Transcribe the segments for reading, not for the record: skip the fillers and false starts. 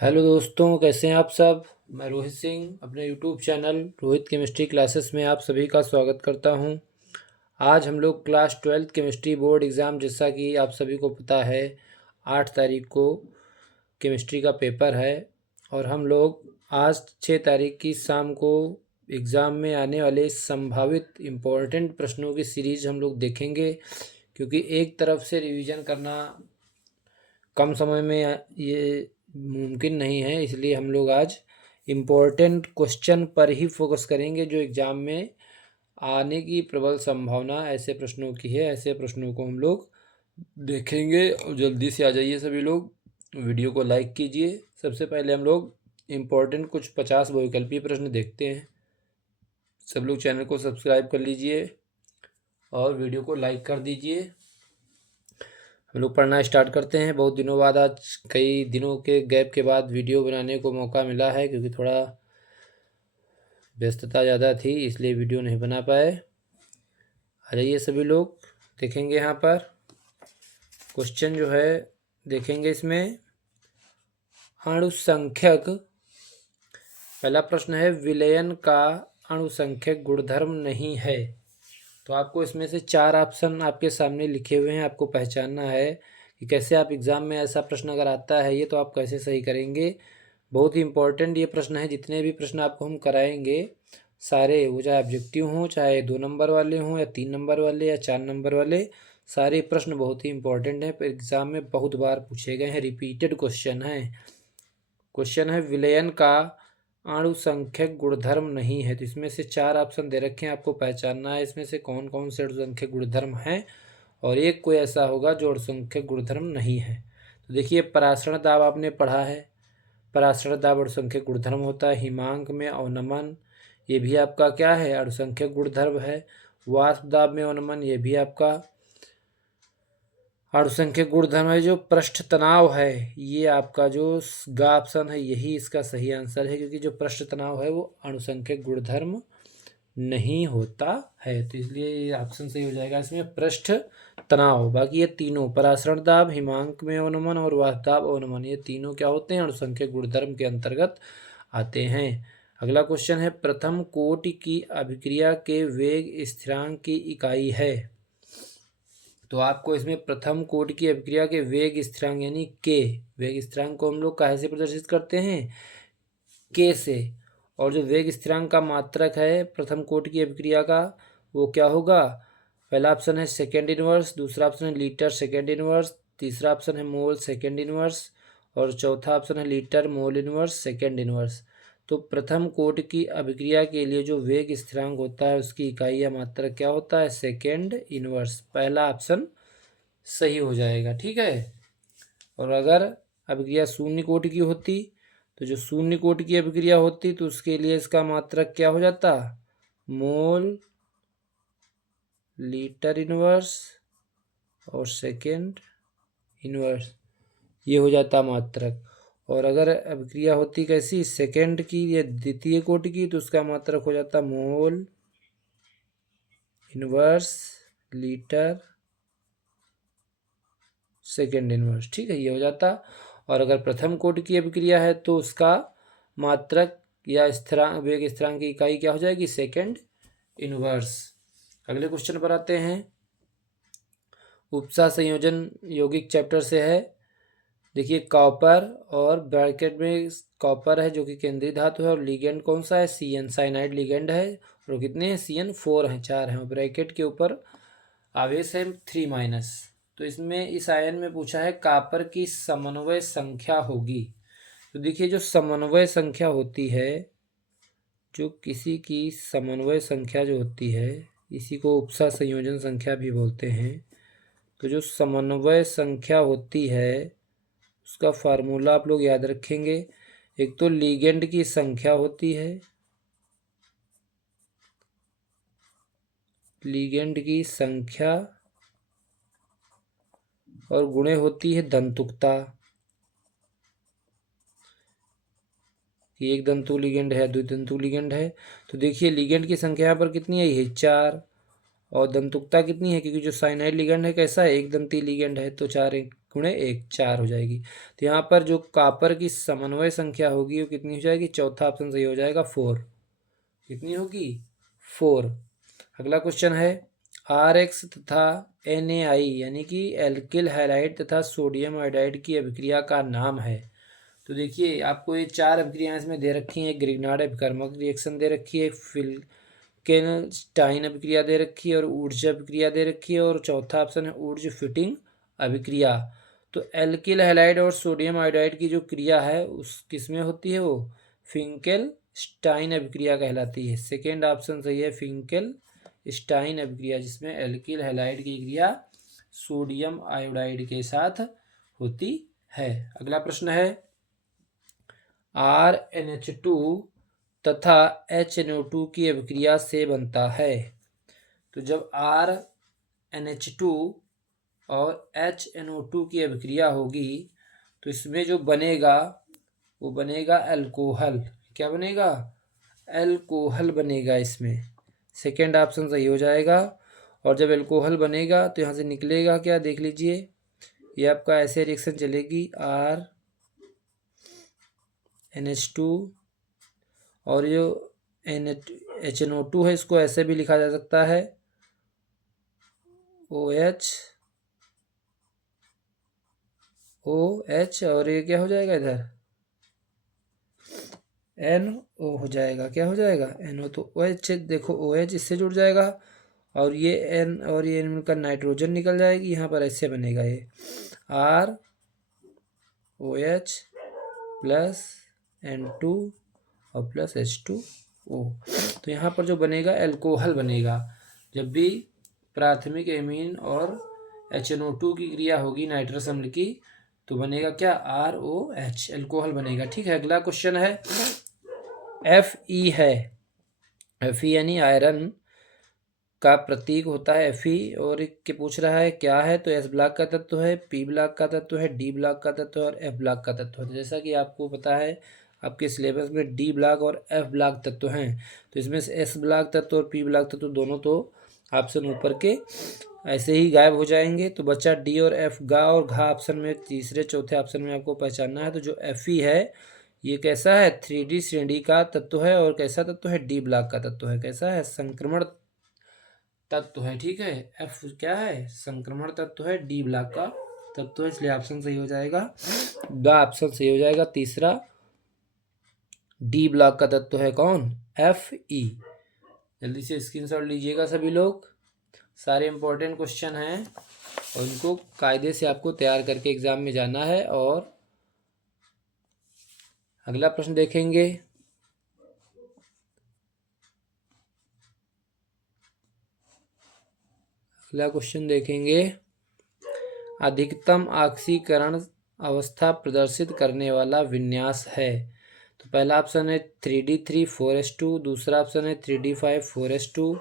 Hello दोस्तों, कैसे हैं आप सब। मैं रोहित सिंह अपने YouTube channel Rohit chemistry classes में आप सभी का स्वागत करता हूं। आज हम लोग class 12th chemistry board exam, जैसा कि आप सभी को पता है 8 तारीख को केमिस्ट्री का पेपर है और हम लोग आज 6 तारीख की शाम को एग्ज़ाम में आने वाले संभावित इम्पोर्टेंट प्रश्नों की सीरीज़ हम लोग देखेंगे, क्योंकि एक तरफ से रिवीजन करना कम समय में ये मुमकिन नहीं है। इसलिए हम लोग आज इम्पोर्टेंट क्वेश्चन पर ही फोकस करेंगे जो एग्ज़ाम में आने की प्रबल संभावना ऐसे प्रश्नों की है। ऐसे प्रश्नों को हम लोग देखेंगे और जल्दी से आ जाइए सभी लोग, वीडियो को लाइक कीजिए। सबसे पहले हम लोग इम्पोर्टेंट कुछ 50 बहुविकल्पीय प्रश्न देखते हैं। सब लोग चैनल को सब्सक्राइब कर लीजिए और वीडियो को लाइक कर दीजिए। हम लोग पढ़ना स्टार्ट करते हैं। बहुत दिनों बाद, आज कई दिनों के गैप के बाद वीडियो बनाने को मौका मिला है, क्योंकि थोड़ा व्यस्तता ज़्यादा थी, इसलिए वीडियो नहीं बना पाए। आ जाइए सभी लोग, देखेंगे यहाँ पर क्वेश्चन जो है देखेंगे। इसमें अणुसंख्यक, पहला प्रश्न है, विलयन का अणुसंख्यक गुणधर्म नहीं है। तो आपको इसमें से 4 ऑप्शन आपके सामने लिखे हुए हैं। आपको पहचानना है कि कैसे आप एग्ज़ाम में ऐसा प्रश्न अगर आता है ये तो आप कैसे सही करेंगे। बहुत ही इंपॉर्टेंट ये प्रश्न है। जितने भी प्रश्न आपको हम कराएंगे सारे, वो चाहे ऑब्जेक्टिव हों, चाहे 2 नंबर वाले हों, या 3 नंबर वाले, या 4 नंबर वाले, सारे प्रश्न बहुत ही इंपॉर्टेंट हैं। एग्ज़ाम में बहुत बार पूछे गए हैं, रिपीटेड क्वेश्चन हैं। क्वेश्चन है, विलयन का अणुसंख्यक गुणधर्म नहीं है। तो इसमें से 4 ऑप्शन दे रखे हैं, आपको पहचानना है इसमें से कौन कौन से अणुसंख्यक गुणधर्म हैं और एक कोई ऐसा होगा जो अणुसंख्यक गुणधर्म नहीं है। तो देखिए, परासरण दाब आपने पढ़ा है। परासरण दाब अणुसंख्यक गुणधर्म होता है। हिमांक में अवनमन, ये भी आपका क्या है, अणुसंख्यक गुणधर्म है। वाष्प दाब में अवनमन, ये भी आपका अणुसंख्यक गुणधर्म है। जो पृष्ठ तनाव है, ये आपका जो गा ऑप्शन है यही इसका सही आंसर है, क्योंकि जो पृष्ठ तनाव है वो अणुसंख्यक गुणधर्म नहीं होता है। तो इसलिए ये ऑप्शन सही हो जाएगा इसमें, पृष्ठ तनाव। बाकी ये तीनों, परासरण दाब, हिमांक में अवनमन और वाष्प दाब अवनमन, ये तीनों क्या होते हैं, अणुसंख्यक गुणधर्म के अंतर्गत आते हैं। अगला क्वेश्चन है, प्रथम कोटि की अभिक्रिया के वेग स्थिरांक की इकाई है। तो आपको इसमें प्रथम कोटि की अभिक्रिया के वेग स्थिरांक यानी के, वेग स्थिरांक को हम लोग काहे से प्रदर्शित करते हैं, के से। और जो वेग स्थिरांक का मात्रक है प्रथम कोटि की अभिक्रिया का, वो क्या होगा। पहला ऑप्शन है सेकेंड इनवर्स, दूसरा ऑप्शन है लीटर सेकेंड इनवर्स, तीसरा ऑप्शन है मोल सेकेंड इनवर्स और चौथा ऑप्शन है litre mole inverse second inverse. तो प्रथम कोटि की अभिक्रिया के लिए जो वेग स्थिरांक होता है उसकी इकाई या मात्रक क्या होता है, सेकेंड इनवर्स। पहला ऑप्शन सही हो जाएगा, ठीक है। और अगर अभिक्रिया शून्य कोटि की होती, तो जो शून्य कोटि की अभिक्रिया होती तो उसके लिए इसका मात्रक क्या हो जाता, मोल लीटर इनवर्स और सेकेंड इनवर्स, ये हो जाता मात्रक। और अगर अभिक्रिया होती कैसी, सेकेंड की या द्वितीय कोटि की, तो उसका मात्रक हो जाता mole inverse litre second inverse, ठीक है, ये हो जाता। और अगर प्रथम कोटि की अभिक्रिया है तो उसका मात्रक या स्थिरांक, वेग स्थिरांक की इकाई क्या हो जाएगी, सेकेंड इनवर्स। अगले क्वेश्चन पर आते हैं। उपसा संयोजन यौगिक चैप्टर से है। देखिए, कॉपर और ब्रैकेट में कॉपर है जो कि केंद्रीय धातु है और लिगेंड कौन सा है, CN, साइनाइड लिगेंड है। और कितने हैं, CN4 हैं, 4 हैं। और ब्रैकेट के ऊपर आवेश है 3-। तो इसमें इस आयन में पूछा है कॉपर की समन्वय संख्या होगी। तो देखिए, जो समन्वय संख्या होती है, जो किसी की समन्वय संख्या जो होती है, इसी को उपसा संयोजन संख्या भी बोलते हैं। तो जो समन्वय संख्या होती है उसका फार्मूला आप लोग याद रखेंगे। एक तो लिगेंड की संख्या होती है, लिगेंड की संख्या, और गुणे होती है दंतुकता, कि एक दंतु लिगेंड है, द्विदंतु लिगेंड है। तो देखिए, लिगेंड की संख्या यहाँ पर कितनी है, ये 4। और दंतुकता कितनी है, क्योंकि जो साइनाइड लिगेंड है कैसा है, एक दंती लिगेंड है, तो 4 गुणे 1 4 हो जाएगी। तो यहाँ पर जो कॉपर की समन्वय संख्या होगी वो कितनी हो जाएगी? चौथा ऑप्शन सही हो जाएगा 4। कितनी होगी? 4। अगला क्वेश्चन है RX तथा NaI यानी कि एल्किल हैलाइड तथा सोडियम आयोडाइड की अभिक्रिया का नाम है। तो देखिए आपको ये 4 अभिक्रियाएं इसमें दे रखी हैं। ग्रिग्नार्ड अभिकर्मक रिएक्शन दे रखी है, फिल्केनस्टाइन अभिक्रिया दे रखी है और ऊर्जा अभिक्रिया दे रखी है, और चौथा ऑप्शन है ऊर्जा फिटिंग अभिक्रिया। तो एल्किल हैलाइड और सोडियम आयोडाइड की जो क्रिया है उस किसमें होती है? वो फिंकेलस्टाइन अभिक्रिया कहलाती है। सेकेंड ऑप्शन सही है, फिंकेलस्टाइन अभिक्रिया, जिसमें एल्किल हैलाइड की क्रिया सोडियम आयोडाइड के साथ होती है। अगला प्रश्न है RNH2 तथा HNO2 की अभिक्रिया से बनता है। तो जब RNH2 और HNO2 की अभिक्रिया होगी तो इसमें जो बनेगा वो बनेगा अल्कोहल। क्या बनेगा? अल्कोहल बनेगा इसमें। सेकेंड ऑप्शन सही हो जाएगा। और जब अल्कोहल बनेगा तो यहाँ से निकलेगा क्या? देख लीजिए, ये आपका ऐसे रिएक्शन चलेगी RNH2 और जो HNO2 है इसको ऐसे भी लिखा जा सकता है OH और ये क्या हो जाएगा? इधर NO हो जाएगा। क्या हो जाएगा? NO। तो OH देखो, OH इससे जुड़ जाएगा और ये N और ये N मिलकर नाइट्रोजन निकल जाएगी। यहाँ पर ऐसे बनेगा ये ROH प्लस N2 और प्लस H2O। तो यहाँ पर जो बनेगा अल्कोहल बनेगा। जब भी प्राथमिक एमीन और HNO2 की क्रिया होगी नाइट्रस अम्ल की तो बनेगा क्या? ROH, अल्कोहल बनेगा। ठीक है। अगला क्वेश्चन है Fe है। Fe यानी आयरन का प्रतीक होता है Fe, और के पूछ रहा है क्या है? तो S ब्लॉक का तत्व है, P ब्लॉक का तत्व है, D ब्लॉक का तत्व है और F ब्लॉक का तत्व है। जैसा कि आपको पता है आपके सिलेबस में D ब्लॉक और F ब्लॉक तत्व हैं, तो इसमें से S ब्लॉक तत्व और P ब्लॉक तत्व दोनों तो ऑप्शन ऊपर के ऐसे ही गायब हो जाएंगे। तो बच्चा D और F गा और घा ऑप्शन में तीसरे चौथे ऑप्शन में आपको पहचानना है। तो जो Fe है ये कैसा है? 3D श्रेणी का तत्व है। और कैसा तत्व है? D ब्लॉक का तत्व है। कैसा है? संक्रमण तत्व है। ठीक है। F क्या है? संक्रमण तत्व है, D ब्लॉक का तत्व है, इसलिए ऑप्शन सही हो जाएगा। द ऑप्शन सही हो जाएगा तीसरा। D ब्लॉक का तत्व है कौन? Fe। जल्दी से स्क्रीनशॉट लीजिएगा सभी लोग। सारे इंपॉर्टेंट क्वेश्चन हैं और इनको कायदे से आपको तैयार करके एग्जाम में जाना है। और अगला प्रश्न देखेंगे। अगला क्वेश्चन देखेंगे, अधिकतम ऑक्सीकरण अवस्था प्रदर्शित करने वाला विन्यास है। तो पहला ऑप्शन है 3D3 4s2, दूसरा ऑप्शन है 3D5 4s2,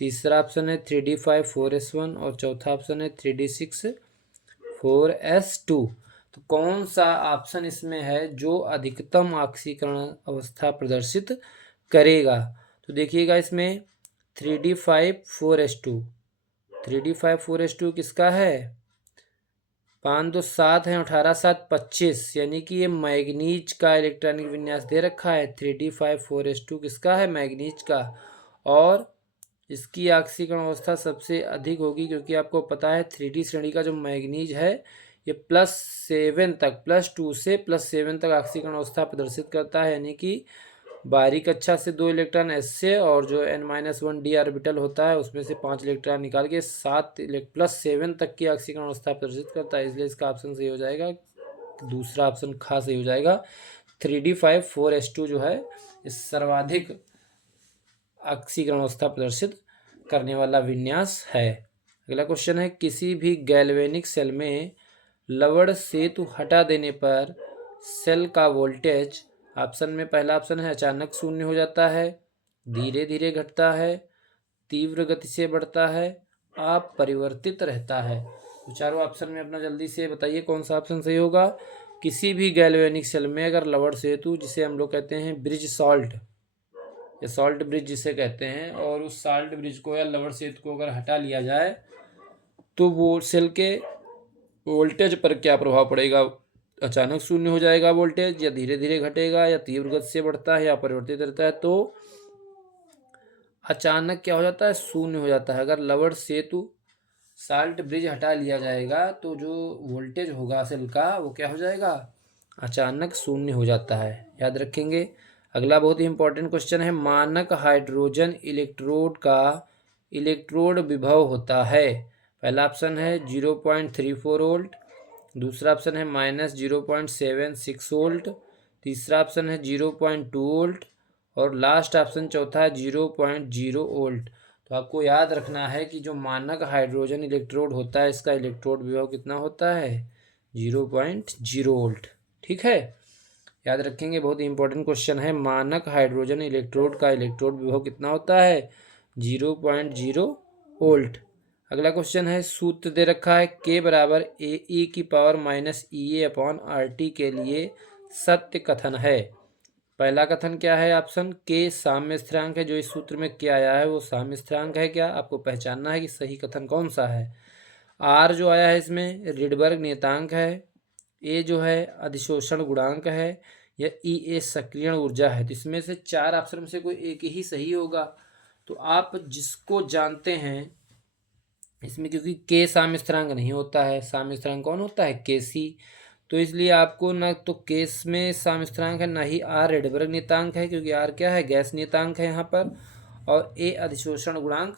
तीसरा ऑप्शन है 3D5 4s1 और चौथा ऑप्शन है 3D6 4s2। तो कौन सा ऑप्शन इसमें है जो अधिकतम ऑक्सीकरण अवस्था प्रदर्शित करेगा? तो देखिएगा इसमें 3D5 4s2, 3D5 4s2 किसका है? 5 2 7 है, 18 7 25, यानी कि ये मैग्नीज का इलेक्ट्रॉनिक विन्यास दे रखा है। 3D5 4s2 किसका है? मैग्नीज का। और इसकी ऑक्सीकरण अवस्था सबसे अधिक होगी क्योंकि आपको पता है 3D श्रेणी का जो मैग्नीज है ये +7 तक, +2 से +7 तक ऑक्सीकरण अवस्था प्रदर्शित करता है। यानी कि बाहरी कक्षा से 2 इलेक्ट्रॉन S से और जो N-1D ऑर्बिटल होता है उसमें से 5 इलेक्ट्रॉन निकाल के 7 +7 तक की ऑक्सीकरण अवस्था प्रदर्शित करता है। इसलिए इसका ऑप्शन सही हो जाएगा, दूसरा ऑप्शन खास सही हो जाएगा। 3D5 4s2 जो है इस सर्वाधिक ऑक्सीकरण अवस्था प्रदर्शित करने वाला विन्यास है। अगला क्वेश्चन है, किसी भी गैल्वेनिक सेल में लवण सेतु हटा देने पर सेल का वोल्टेज, ऑप्शन में पहला ऑप्शन है अचानक शून्य हो जाता है, धीरे धीरे घटता है, तीव्र गति से बढ़ता है, अपरिवर्तित रहता है। तो चारों ऑप्शन में अपना जल्दी से बताइए कौन सा ऑप्शन सही होगा। किसी भी गैल्वेनिक सेल में अगर लवण सेतु, जिसे हम लोग कहते हैं ब्रिज सॉल्ट या सॉल्ट ब्रिज जिसे कहते हैं, और उस सॉल्ट ब्रिज को या लवण सेतु को अगर हटा लिया जाए तो वो सेल के वोल्टेज पर क्या प्रभाव पड़ेगा? अचानक शून्य हो जाएगा वोल्टेज, या धीरे धीरे घटेगा, या तीव्र गति से बढ़ता है, या परिवर्तित रहता है? तो अचानक क्या हो जाता है? शून्य हो जाता है। अगर लवड़ सेतु साल्ट ब्रिज हटा लिया जाएगा तो जो वोल्टेज होगा सेल का वो क्या हो जाएगा? अचानक शून्य हो जाता है। याद रखेंगे। अगला बहुत ही इंपॉर्टेंट क्वेश्चन है, मानक हाइड्रोजन इलेक्ट्रोड का इलेक्ट्रोड विभव होता है। पहला ऑप्शन है 0.34 वोल्ट, दूसरा ऑप्शन है -0.76 वोल्ट, तीसरा ऑप्शन है 0.2 वोल्ट, और लास्ट ऑप्शन चौथा है 0.0 वोल्ट। तो आपको याद रखना है कि जो मानक हाइड्रोजन इलेक्ट्रोड होता है इसका इलेक्ट्रोड विभव कितना होता है? 0.0 वोल्ट। ठीक है, याद रखेंगे। बहुत ही इंपॉर्टेंट क्वेश्चन है, मानक हाइड्रोजन इलेक्ट्रोड का इलेक्ट्रोड विभव कितना होता है? 0.0 वोल्ट। अगला क्वेश्चन है, सूत्र दे रखा है k बराबर AE की पावर -EA अपॉन RT के लिए सत्य कथन है। पहला कथन क्या है? ऑप्शन के साम्य स्थिरांक है। जो इस सूत्र में क्या आया है वो साम्य स्थिरांक है क्या? आपको पहचानना है कि सही कथन कौन सा है। आर जो आया है इसमें रिडबर्ग नियतांक है, ए जो है अधिशोषण गुणांक है, या ई ए सक्रियण ऊर्जा है। तो इसमें से चार ऑप्शन में से कोई एक ही सही होगा। तो आप जिसको जानते हैं इसमें, क्योंकि के साम्य स्थिरांक नहीं होता है, साम्य स्थिरांक कौन होता है? के सी। तो इसलिए आपको ना तो केस में साम्य स्थिरांक है, ना ही आर रेडबर्ग नियतांक है, क्योंकि आर क्या है? गैस नियतांक है यहाँ पर। और ए अधिशोषण गुणांक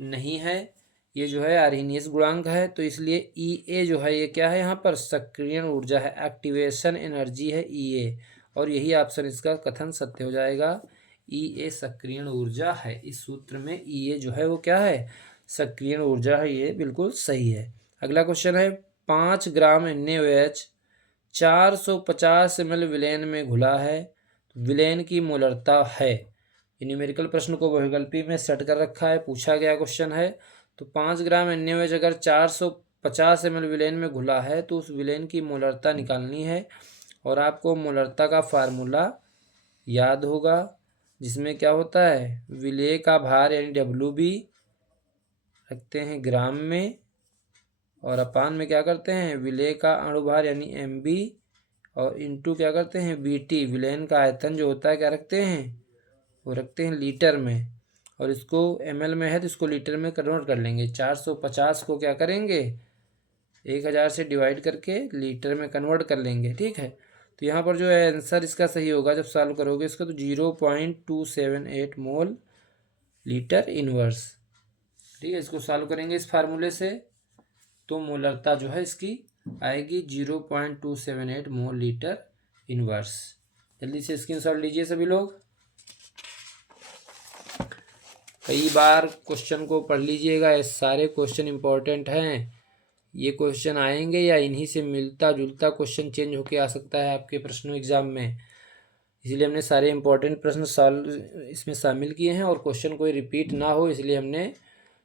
नहीं है, ये जो है आर्हीनियस गुणांक है। तो इसलिए ई ए जो है ये क्या है? यहाँ पर सक्रियण ऊर्जा है, एक्टिवेशन एनर्जी है ई ए। और यही ऑप्शन इसका कथन सत्य हो जाएगा। ई ए सक्रियण ऊर्जा है। इस सूत्र में ई ए जो है वो क्या है? सक्रियण ऊर्जा है। ये बिल्कुल सही है। अगला क्वेश्चन है, 5 ग्राम NaOH 450 ml विलेन में घुला है, विलेन की मोलरता है। न्यूमेरिकल प्रश्न को बहुविकल्पी में सेट कर रखा है, पूछा गया क्वेश्चन है। तो 5 ग्राम NaOH अगर 450 ml विलेन में घुला है तो उस विलेन की मोलरता निकालनी है। और आपको मोलरता का फार्मूला याद होगा, जिसमें क्या होता है? विलेय का भार यानी WB रखते हैं ग्राम में, और अपान में क्या करते हैं? विलेय का अणुभार यानी MB, और इंटू क्या करते हैं? VT। विलेन का आयतन जो होता है क्या रखते हैं? वो रखते हैं लीटर में, और इसको ml में है तो इसको लीटर में कन्वर्ट कर लेंगे। 450 को क्या करेंगे? 1000 से डिवाइड करके लीटर में कन्वर्ट कर लेंगे। ठीक है, तो यहाँ पर जो है आंसर इसका सही होगा जब सॉल्व करोगे इसको, तो 0.278 मोल लीटर इनवर्स। ठीक है, इसको सॉल्व करेंगे इस फार्मूले से तो मोलरता जो है इसकी आएगी 0.278 मोल लीटर इनवर्स। जल्दी से स्क्रीनशॉट लीजिए सभी लोग। कई बार क्वेश्चन को पढ़ लीजिएगा, ये सारे क्वेश्चन इंपॉर्टेंट हैं। ये क्वेश्चन आएंगे या इन्हीं से मिलता जुलता क्वेश्चन चेंज होके आ सकता है आपके प्रश्नों एग्जाम में, इसलिए हमने सारे इंपॉर्टेंट प्रश्न सॉल्व इसमें शामिल किए हैं। और क्वेश्चन कोई रिपीट ना हो इसलिए हमने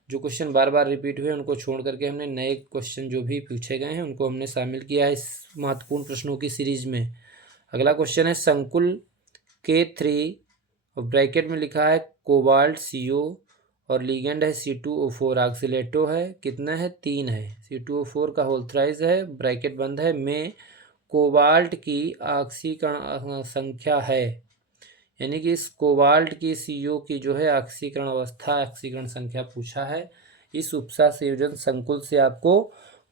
जो क्वेश्चन बार बार रिपीट हुए उनको छोड़ करके हमने नए क्वेश्चन जो भी पूछे गए हैं उनको हमने शामिल किया है इस महत्वपूर्ण प्रश्नों की सीरीज में। अगला क्वेश्चन है, संकुल K3 और ब्रैकेट में लिखा है कोबाल्ट CO और लिगेंड है C2O4, ऑक्सीलेटो है कितना है? 3 है। C2O4 का होल थ्राइस है, ब्रैकेट बंद है, में कोबाल्ट की ऑक्सीकरण संख्या है। यानी कि इस कोबाल्ट की CO की जो है ऑक्सीकरण अवस्था, ऑक्सीकरण संख्या पूछा है। इस उपसा संयोजन संकुल से आपको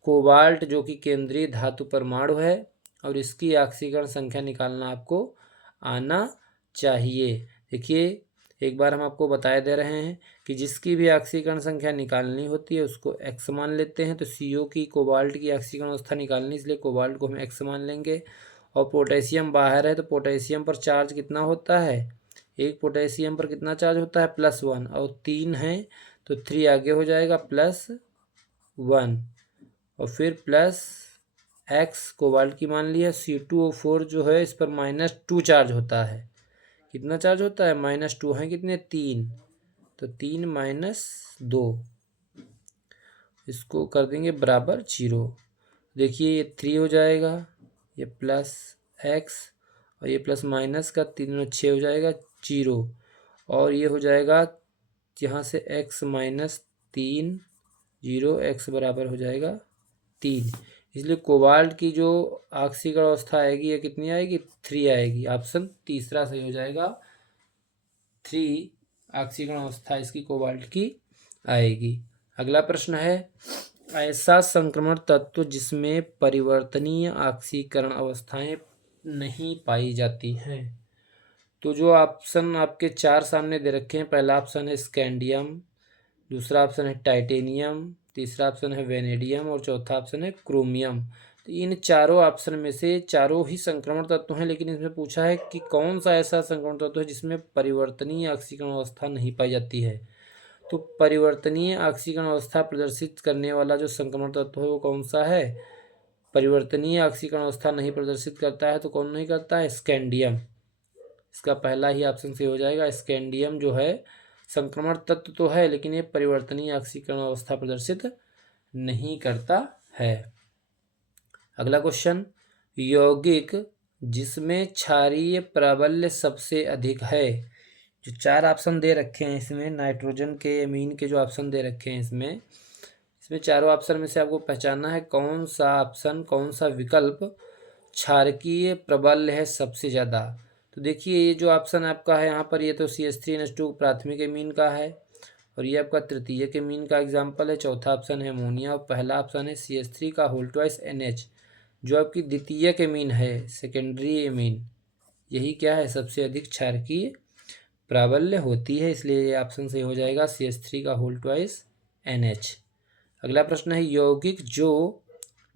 कोबाल्ट जो कि केंद्रीय धातु परमाणु है और इसकी ऑक्सीकरण संख्या निकालना आपको आना चाहिए। देखिए एक बार हम आपको बताए दे रहे हैं कि जिसकी भी ऑक्सीकरण संख्या निकालनी होती है उसको x मान लेते हैं। तो CO की कोबाल्ट की ऑक्सीकरण अवस्था निकालनी, इसलिए कोबाल्ट को हम x मान लेंगे। और पोटेशियम बाहर है तो पोटेशियम पर चार्ज कितना होता है? एक पोटेशियम पर कितना चार्ज होता है? +1, और 3 है तो 3 आगे हो जाएगा +1, और फिर +x कोबाल्ट की मान लिया। C2O4 जो है इस पर -2 चार्ज होता है। कितना चार्ज होता है? -2 है कितने? 3, तो 3 - 2, इसको कर देंगे बराबर 0। देखिए ये 3 हो जाएगा, ये +x और ये प्लस माइनस का 3 6 हो जाएगा 0, और ये हो जाएगा यहाँ से x - 3 0, x बराबर हो जाएगा 3। इसलिए कोबाल्ट की जो ऑक्सीकरण अवस्था आएगी ये कितनी आएगी, 3 आएगी। ऑप्शन तीसरा सही हो जाएगा, 3 ऑक्सीकरण अवस्था इसकी कोबाल्ट की आएगी। अगला प्रश्न है, ऐसा संक्रमण तत्व जिसमें परिवर्तनीय ऑक्सीकरण अवस्थाएं नहीं पाई जाती हैं। तो जो ऑप्शन आपके 4 सामने दे रखे हैं, पहला ऑप्शन है स्कैंडियम, दूसरा ऑप्शन है टाइटेनियम, तीसरा ऑप्शन है वेनेडियम और चौथा ऑप्शन है क्रोमियम। तो इन चारों ऑप्शन में से चारों ही संक्रमण तत्व हैं, लेकिन इसमें पूछा है कि कौन सा ऐसा संक्रमण तत्व है जिसमें परिवर्तनीय ऑक्सीकरण अवस्था नहीं पाई जाती है। तो परिवर्तनीय ऑक्सीकरण अवस्था प्रदर्शित करने वाला जो संक्रमण तत्व है वो कौन सा है, परिवर्तनीय ऑक्सीकरण अवस्था नहीं प्रदर्शित करता है। तो कौन नहीं करता है, स्कैंडियम। इसका पहला ही ऑप्शन सही हो जाएगा। स्कैंडियम जो है संक्रमण तत्व तो है, लेकिन ये परिवर्तनीय ऑक्सीकरण अवस्था प्रदर्शित नहीं करता है। अगला क्वेश्चन, यौगिक जिसमें क्षारीय प्राबल्य सबसे अधिक है। जो 4 ऑप्शन दे रखे हैं इसमें, नाइट्रोजन के, एमीन के जो ऑप्शन दे रखे हैं इसमें चारों ऑप्शन में से आपको पहचानना है कौन सा ऑप्शन, कौन सा विकल्प क्षारकीय प्रबल्य है सबसे ज़्यादा। तो देखिए ये जो ऑप्शन आपका है यहाँ पर, ये तो CH3NH2 प्राथमिक एमीन का है और ये आपका तृतीयक एमीन का एग्जाम्पल है। चौथा ऑप्शन है अमोनिया और पहला ऑप्शन है CH3 का होल ट्वाइस NH जो आपकी द्वितीयक एमीन है, सेकेंडरी एमीन। यही क्या है, सबसे अधिक क्षारकीय प्राबल्य होती है, इसलिए ये ऑप्शन सही हो जाएगा CH3 का होल ट्वाइस NH। अगला प्रश्न है, यौगिक जो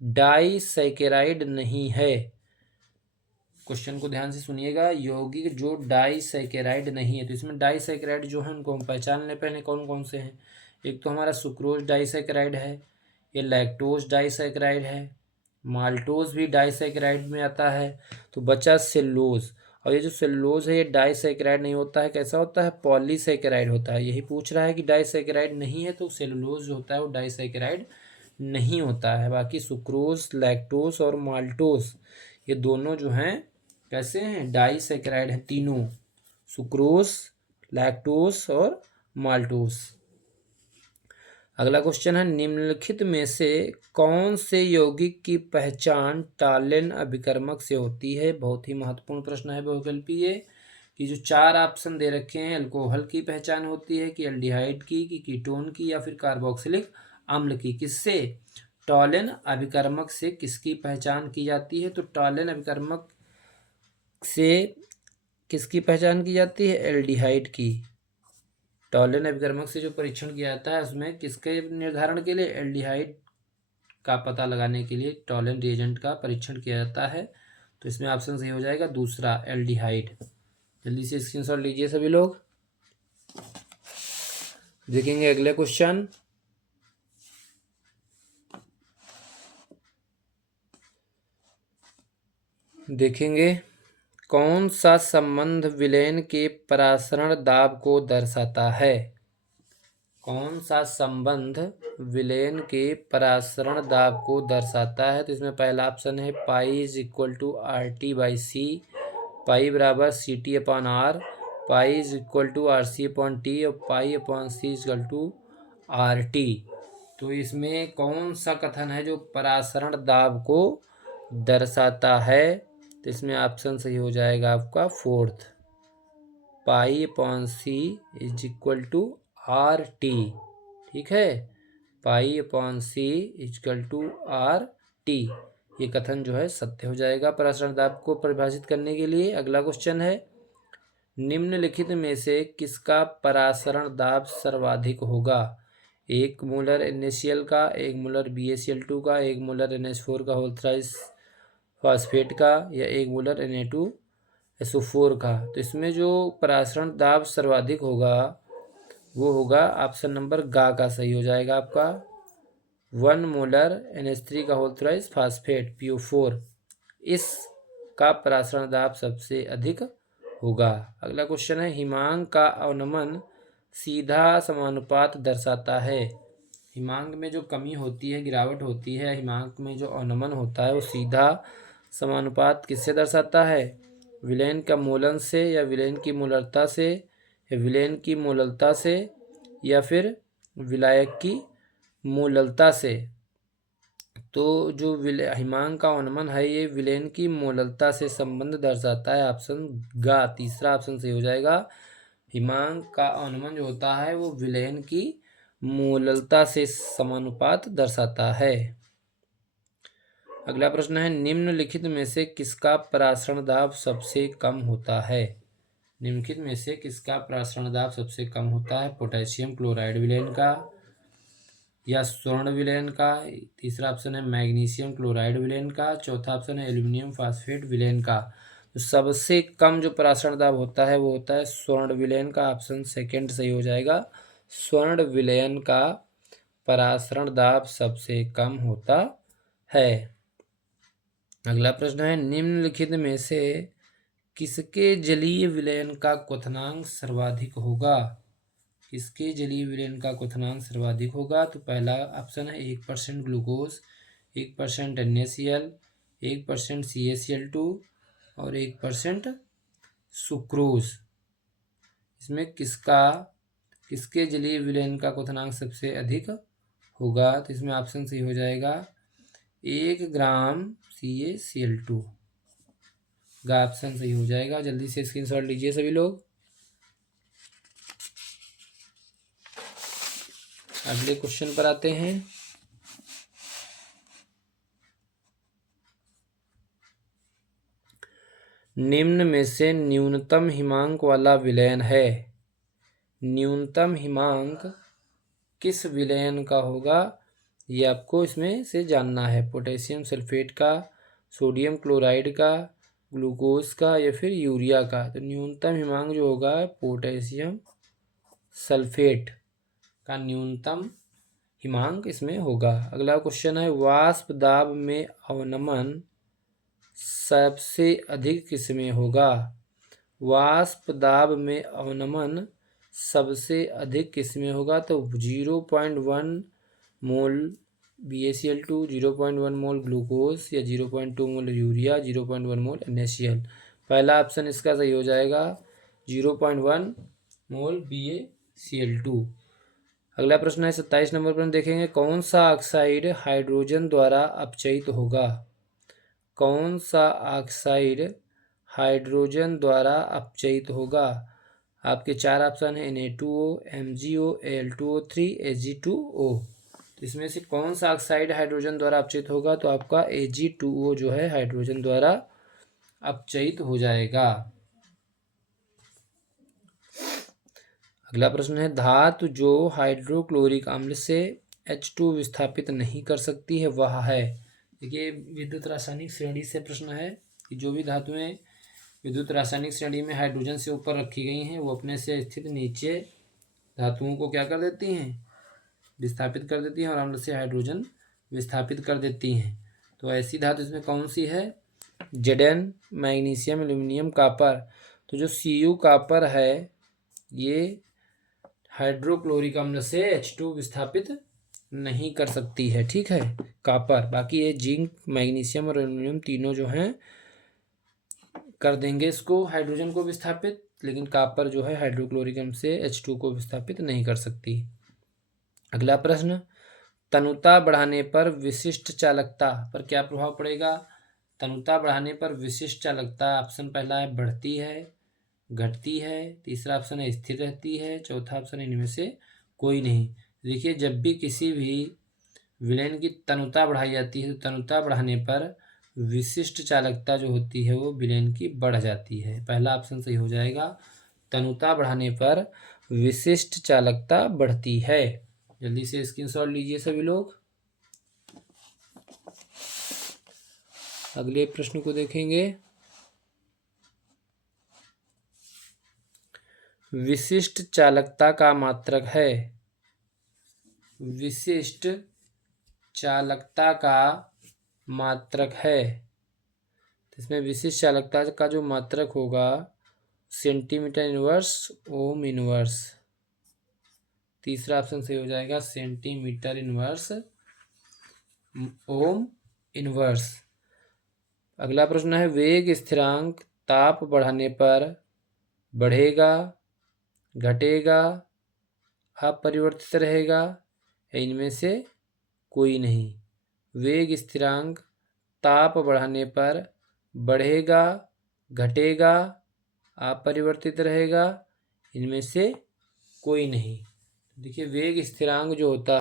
डाइसैकेराइड नहीं है। क्वेश्चन को ध्यान से सुनिएगा, यौगिक जो डाइसैकेराइड नहीं है। तो इसमें डाइसैकेराइड जो है उनको हम पहचान लें पहले कौन कौन से हैं। एक तो हमारा सुक्रोज डाइसैकेराइड है, ये लैक्टोज डाइसैकेराइड है, माल्टोज भी डाइसैकेराइड में आता है। तो बचा सेलुलोज, और ये जो सेलुलोज है ये डाइसैकेराइड नहीं होता है, कैसा होता है, पॉलीसैकेराइड होता है। यही पूछ रहा है कि डाइसैकेराइड नहीं है, तो सेलुलोज जो होता है वो डाइसैकेराइड नहीं होता है। बाकी सुक्रोज, लैक्टोज और माल्टोज ये दोनों जो हैं कैसे हैं, डाइसैकेराइड हैं तीनों, सुक्रोज, लैक्टोज और माल्टोज। अगला क्वेश्चन है, निम्नलिखित में से कौन से यौगिक की पहचान टालेन अभिकर्मक से होती है। बहुत ही महत्वपूर्ण प्रश्न है बहुविकल्पीय कि जो 4 ऑप्शन दे रखे हैं, अल्कोहल की पहचान होती है कि एल्डिहाइड की, कि कीटोन की, या फिर कार्बोक्सिलिक अम्ल की। किससे, टॉलेन अभिकर्मक से किसकी पहचान की जाती है। तो टॉलेन अभिकर्मक से किसकी पहचान की जाती है, एल्डिहाइड की। टॉलेन अभिकर्मक से जो परीक्षण किया जाता है उसमें किसके निर्धारण के लिए, एल्डिहाइड का पता लगाने के लिए टॉलेन रिएजेंट का परीक्षण किया जाता है। तो इसमें ऑप्शन सही हो जाएगा दूसरा, एल्डिहाइड। जल्दी से स्क्रीनशॉट लीजिए सभी लोग। देखेंगे अगले क्वेश्चन, देखेंगे कौन सा संबंध विलयन के परासरण दाब को दर्शाता है। कौन सा संबंध विलयन के परासरण दाब को दर्शाता है। तो इसमें पहला ऑप्शन है pi is equal to RT/C, pi बराबर CT/R, pi is equal to RC/T और पाई/C इज इक्वल टू RT। तो इसमें कौन सा कथन है जो परासरण दाब को दर्शाता है। तो इसमें ऑप्शन सही हो जाएगा आपका fourth, pi C is equal to RT। ठीक है, pi C is equal to RT, ये कथन जो है सत्य हो जाएगा परासरण दाब को परिभाषित करने के लिए। अगला क्वेश्चन है, निम्नलिखित में से किसका परासरण दाब सर्वाधिक होगा। 1 मोलर NaCl का, 1 मोलर BaCl2 का, 1 मोलर NH4 का होल थ्राइस फॉस्फेट का, या 1 मोलर Na2SO4 का। तो इसमें जो परासरण दाब सर्वाधिक होगा वो होगा ऑप्शन नंबर गा का सही हो जाएगा आपका, 1 मोलर NH3 का होल थ्राइस फॉस्फेट PO4, इसका परासरण दाब सबसे अधिक होगा। अगला क्वेश्चन है, हिमांक का अवनमन सीधा समानुपात दर्शाता है। हिमांक में जो कमी होती है, गिरावट होती है, हिमांक में जो अवनमन होता है वो सीधा समानुपात किससे दर्शाता है, विलयन का मोलन से, या विलयन की मोलरता से, या विलयन की मोललता से, या फिर विलायक की मोललता से। तो जो हिमांक का अवनमन है ये विलयन की मोललता से संबंध दर्शाता है। ऑप्शन गा, तीसरा ऑप्शन सही हो जाएगा। हिमांक का अवनमन जो होता है वो विलयन की मोललता से समानुपात दर्शाता है। अगला प्रश्न है, निम्नलिखित में से किसका परासरण दाब सबसे कम होता है? निम्नलिखित में से किसका परासरण दाब सबसे कम होता है? पोटेशियम क्लोराइड विलयन का या स्वर्ण विलयन का? तीसरा ऑप्शन है मैग्नीशियम क्लोराइड विलयन का। चौथा ऑप्शन है एल्यूमिनियम फास्फेट विलयन का। तो सबसे कम जो परासरण दाब होता है वो होता है स्वर्ण विलयन का। ऑप्शन सेकंड सही हो जाएगा। स्वर्ण विलयन का परासरण दाब सबसे कम होता है। अगला प्रश्न है, निम्नलिखित में से किसके जलीय विलयन का क्वथनांक सर्वाधिक होगा? किसके जलीय विलयन का क्वथनांक सर्वाधिक होगा? तो पहला ऑप्शन है 1% ग्लूकोज, 1% NaCl, 1% CaCl2 और 1% सुक्रोज। इसमें किसके जलीय विलयन का क्वथनांक सबसे अधिक होगा? तो इसमें ऑप्शन सही हो जाएगा 1 ग्राम CaCl2 का ऑप्शन सही हो जाएगा। जल्दी से स्क्रीनशॉट लीजिए सभी लोग। अगले क्वेश्चन पर आते हैं। निम्न में से न्यूनतम हिमांक वाला विलयन है। न्यूनतम हिमांक किस विलयन का होगा ये आपको इसमें से जानना है। पोटेशियम सल्फेट का, सोडियम क्लोराइड का, ग्लूकोज का या फिर यूरिया का? तो न्यूनतम हिमांक जो होगा पोटेशियम सल्फेट का न्यूनतम हिमांक इसमें होगा। अगला क्वेश्चन है, वाष्प दाब में अवनमन सबसे अधिक किसमें होगा? वाष्प दाब में अवनमन सबसे अधिक किसमें होगा? तो 0.1 मोल BaCl2, 0.1 मोल ग्लूकोज या 0.2 मोल यूरिया, 0.1 मोल NaCl। पहला ऑप्शन इसका सही हो जाएगा 0.1 मोल BaCl2। अगला प्रश्न है 27 नंबर पर हम देखेंगे, कौन सा ऑक्साइड हाइड्रोजन द्वारा अपचयित होगा? कौन सा ऑक्साइड हाइड्रोजन द्वारा अपचयित होगा? आपके चार ऑप्शन है Na2O, MgO, Al2O3, Ag2O। तो इसमें से कौन सा ऑक्साइड हाइड्रोजन द्वारा अपचयित होगा? तो आपका Ag2O जो है हाइड्रोजन द्वारा अपचयित हो जाएगा। अगला प्रश्न है, धातु जो हाइड्रोक्लोरिक अम्ल से H2 विस्थापित नहीं कर सकती है वह है। देखिए विद्युत रासायनिक श्रेणी से प्रश्न है कि जो भी धातुएं विद्युत रासायनिक श्रेणी में हाइड्रोजन से ऊपर रखी गई हैं वो अपने से स्थित नीचे धातुओं को क्या कर देती हैं? विस्थापित कर देती हैं और अम्ल से हाइड्रोजन विस्थापित कर देती हैं। तो ऐसी धातु इसमें कौन सी है? Zn, magnesium, aluminium, copper. तो जो Cu कापर है ये हाइड्रोक्लोरिक अम्ल से H2 विस्थापित नहीं कर सकती है, ठीक है, कापर। बाकी ये जिंक, मैग्नीशियम और एल्यूमिनियम तीनों जो हैं कर देंगे इसको हाइड्रोजन को विस्थापित, लेकिन कापर जो है हाइड्रोक्लोरिक अम्ल से H2 को विस्थापित नहीं कर सकती। अगला प्रश्न, तनुता बढ़ाने पर विशिष्ट चालकता पर क्या प्रभाव पड़ेगा? तनुता बढ़ाने पर विशिष्ट चालकता ऑप्शन पहला है बढ़ती है, घटती है, तीसरा ऑप्शन है स्थिर रहती है, चौथा ऑप्शन है इनमें से कोई नहीं। देखिए जब भी किसी भी विलयन की तनुता बढ़ाई जाती है तो तनुता बढ़ाने पर विशिष्ट चालकता जो होती है वो विलयन की बढ़ जाती है। पहला ऑप्शन सही हो जाएगा, तनुता बढ़ाने पर विशिष्ट चालकता बढ़ती है। जल्दी से स्क्रीनशॉट लीजिए सभी लोग। अगले प्रश्न को देखेंगे, विशिष्ट चालकता का मात्रक है। विशिष्ट चालकता का मात्रक है, इसमें विशिष्ट चालकता का जो मात्रक होगा सेंटीमीटर इनवर्स ओम इनवर्स। तीसरा ऑप्शन सही हो जाएगा सेंटीमीटर इनवर्स ओम इनवर्स। अगला प्रश्न है, वेग स्थिरांक ताप बढ़ाने पर बढ़ेगा, घटेगा, अपरिवर्तित रहेगा या इनमें से कोई नहीं? वेग स्थिरांक ताप बढ़ाने पर बढ़ेगा, घटेगा, अपरिवर्तित रहेगा, इनमें से कोई नहीं। देखिए वेग स्थिरांक जो होता है,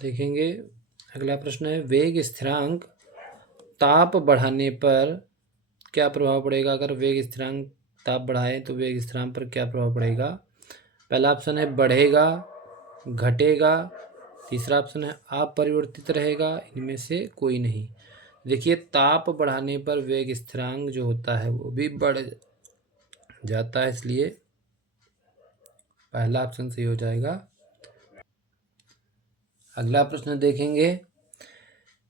देखेंगे अगला प्रश्न है, वेग स्थिरांक ताप बढ़ाने पर क्या प्रभाव पड़ेगा। अगर वेग स्थिरांक ताप बढ़ाएं तो वेग स्थिरांक पर क्या प्रभाव पड़ेगा। पहला ऑप्शन है बढ़ेगा, घटेगा, तीसरा ऑप्शन है अपरिवर्तित रहेगा, इनमें से कोई नहीं। देखिए ताप बढ़ाने पर वेग स्थिरांक जो होता है वो भी बढ़ जाता है, इसलिए पहला ऑप्शन सही हो जाएगा। अगला प्रश्न देखेंगे,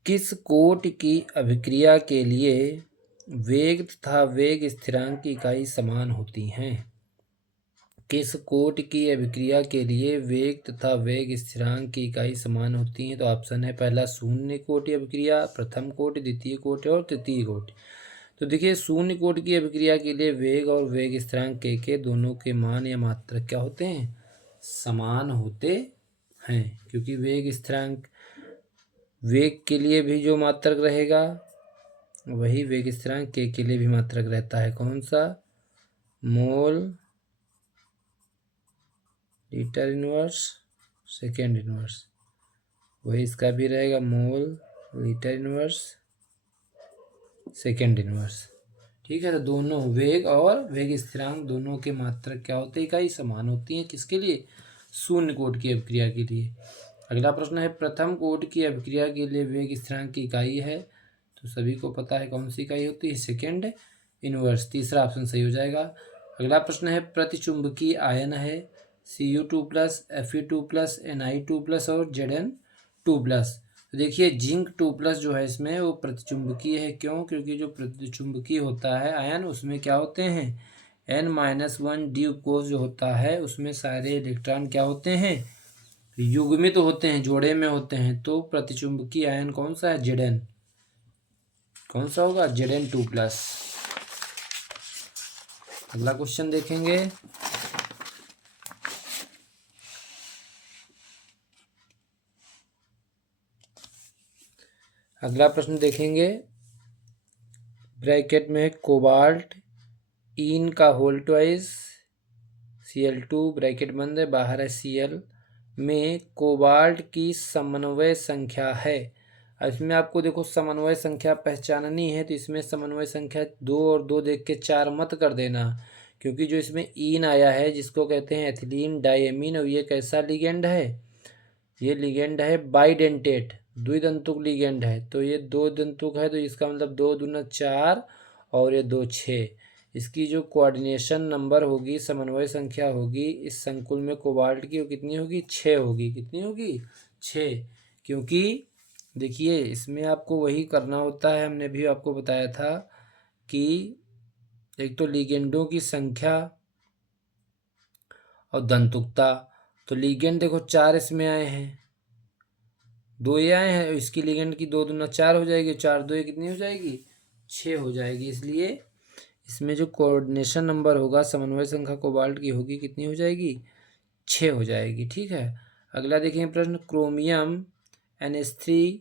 किस कोटि की अभिक्रिया के लिए वेग तथा वेग स्थिरांक की इकाई समान होती हैं। किस कोटि की अभिक्रिया के लिए वेग तथा वेग स्थिरांक की इकाई समान होती हैं। तो ऑप्शन है पहला शून्य कोटि अभिक्रिया, प्रथम कोटि, द्वितीय कोटि और तृतीय कोटि। तो देखिए शून्य कोटि की अभिक्रिया के लिए वेग और वेग स्थिरांक के दोनों के मान या मात्रक क्या होते हैं, समान होते हैं। क्योंकि वेग स्थिरांक वेग के लिए भी जो मात्रक रहेगा वही वेग स्थिरांक के लिए भी मात्रक रहता है। कौन सा, mole litre inverse second inverse, वही इसका भी रहेगा, mole litre inverse second inverse. ठीक है, तो दोनों वेग और वेग स्थिरांक दोनों के मात्रक क्या होते हैं, इकाई समान होती हैं। किसके लिए, शून्य कोटि की अभिक्रिया के लिए। अगला प्रश्न है, प्रथम कोटि की अभिक्रिया के लिए वेग स्थिरांक की इकाई है, तो सभी को पता है कौन सी इकाई होती है, सेकेंड इनवर्स। तीसरा ऑप्शन सही हो जाएगा। अगला प्रश्न है, प्रतिचुंबकीय आयन है Cu2+, Fe2+, Ni2+ और Zn2+। तो देखिए जिंक 2+ जो है इसमें वो प्रतिचुंबकीय है। क्यों, क्योंकि जो प्रतिचुंबकीय होता है आयन उसमें क्या होते हैं, N-1 डी उपकोष जो होता है उसमें सारे इलेक्ट्रॉन क्या होते हैं, युग्मित तो होते हैं, जोड़े में होते हैं। तो प्रतिचुंबकीय आयन कौन सा है, Zn। कौन सा होगा, Zn2+। अगला क्वेश्चन देखेंगे, अगला प्रश्न देखेंगे, ब्रैकेट में कोबाल्ट इन का होल ट्वाइस Cl2 ब्रैकेट बंद है, बाहर है Cl में कोबाल्ट की समन्वय संख्या है। अब इसमें आपको देखो समन्वय संख्या पहचाननी है, तो इसमें समन्वय संख्या 2 और 2 देख के 4 मत कर देना, क्योंकि जो इसमें इन आया है जिसको कहते हैं एथिलीन डायमीन, और ये कैसा लिगेंड है, ये लिगेंड है बाइडेंटेट, द्विदंतुक लिगेंड है। तो ये 2 दंतुक है, तो इसका मतलब 2 दूना 4 और ये 2 6। इसकी जो कोऑर्डिनेशन नंबर होगी, समन्वय संख्या होगी इस संकुल में कोबाल्ट की, वो कितनी होगी, 6 होगी। कितनी होगी, 6। क्योंकि देखिए इसमें आपको वही करना होता है, हमने भी आपको बताया था कि एक तो लिगेंडों की संख्या और दंतुकता। तो लिगेंड देखो 4 इसमें आए हैं, 2 ये आए हैं, इसकी लिगेंड की 2 दूना 4 हो जाएगी, 4 2 कितनी हो जाएगी, 6 हो जाएगी। इसलिए इसमें जो कोऑर्डिनेशन नंबर होगा, समन्वय संख्या कोबाल्ट की होगी, कितनी हो जाएगी, 6 हो जाएगी। ठीक है, अगला देखें प्रश्न, क्रोमियम NH3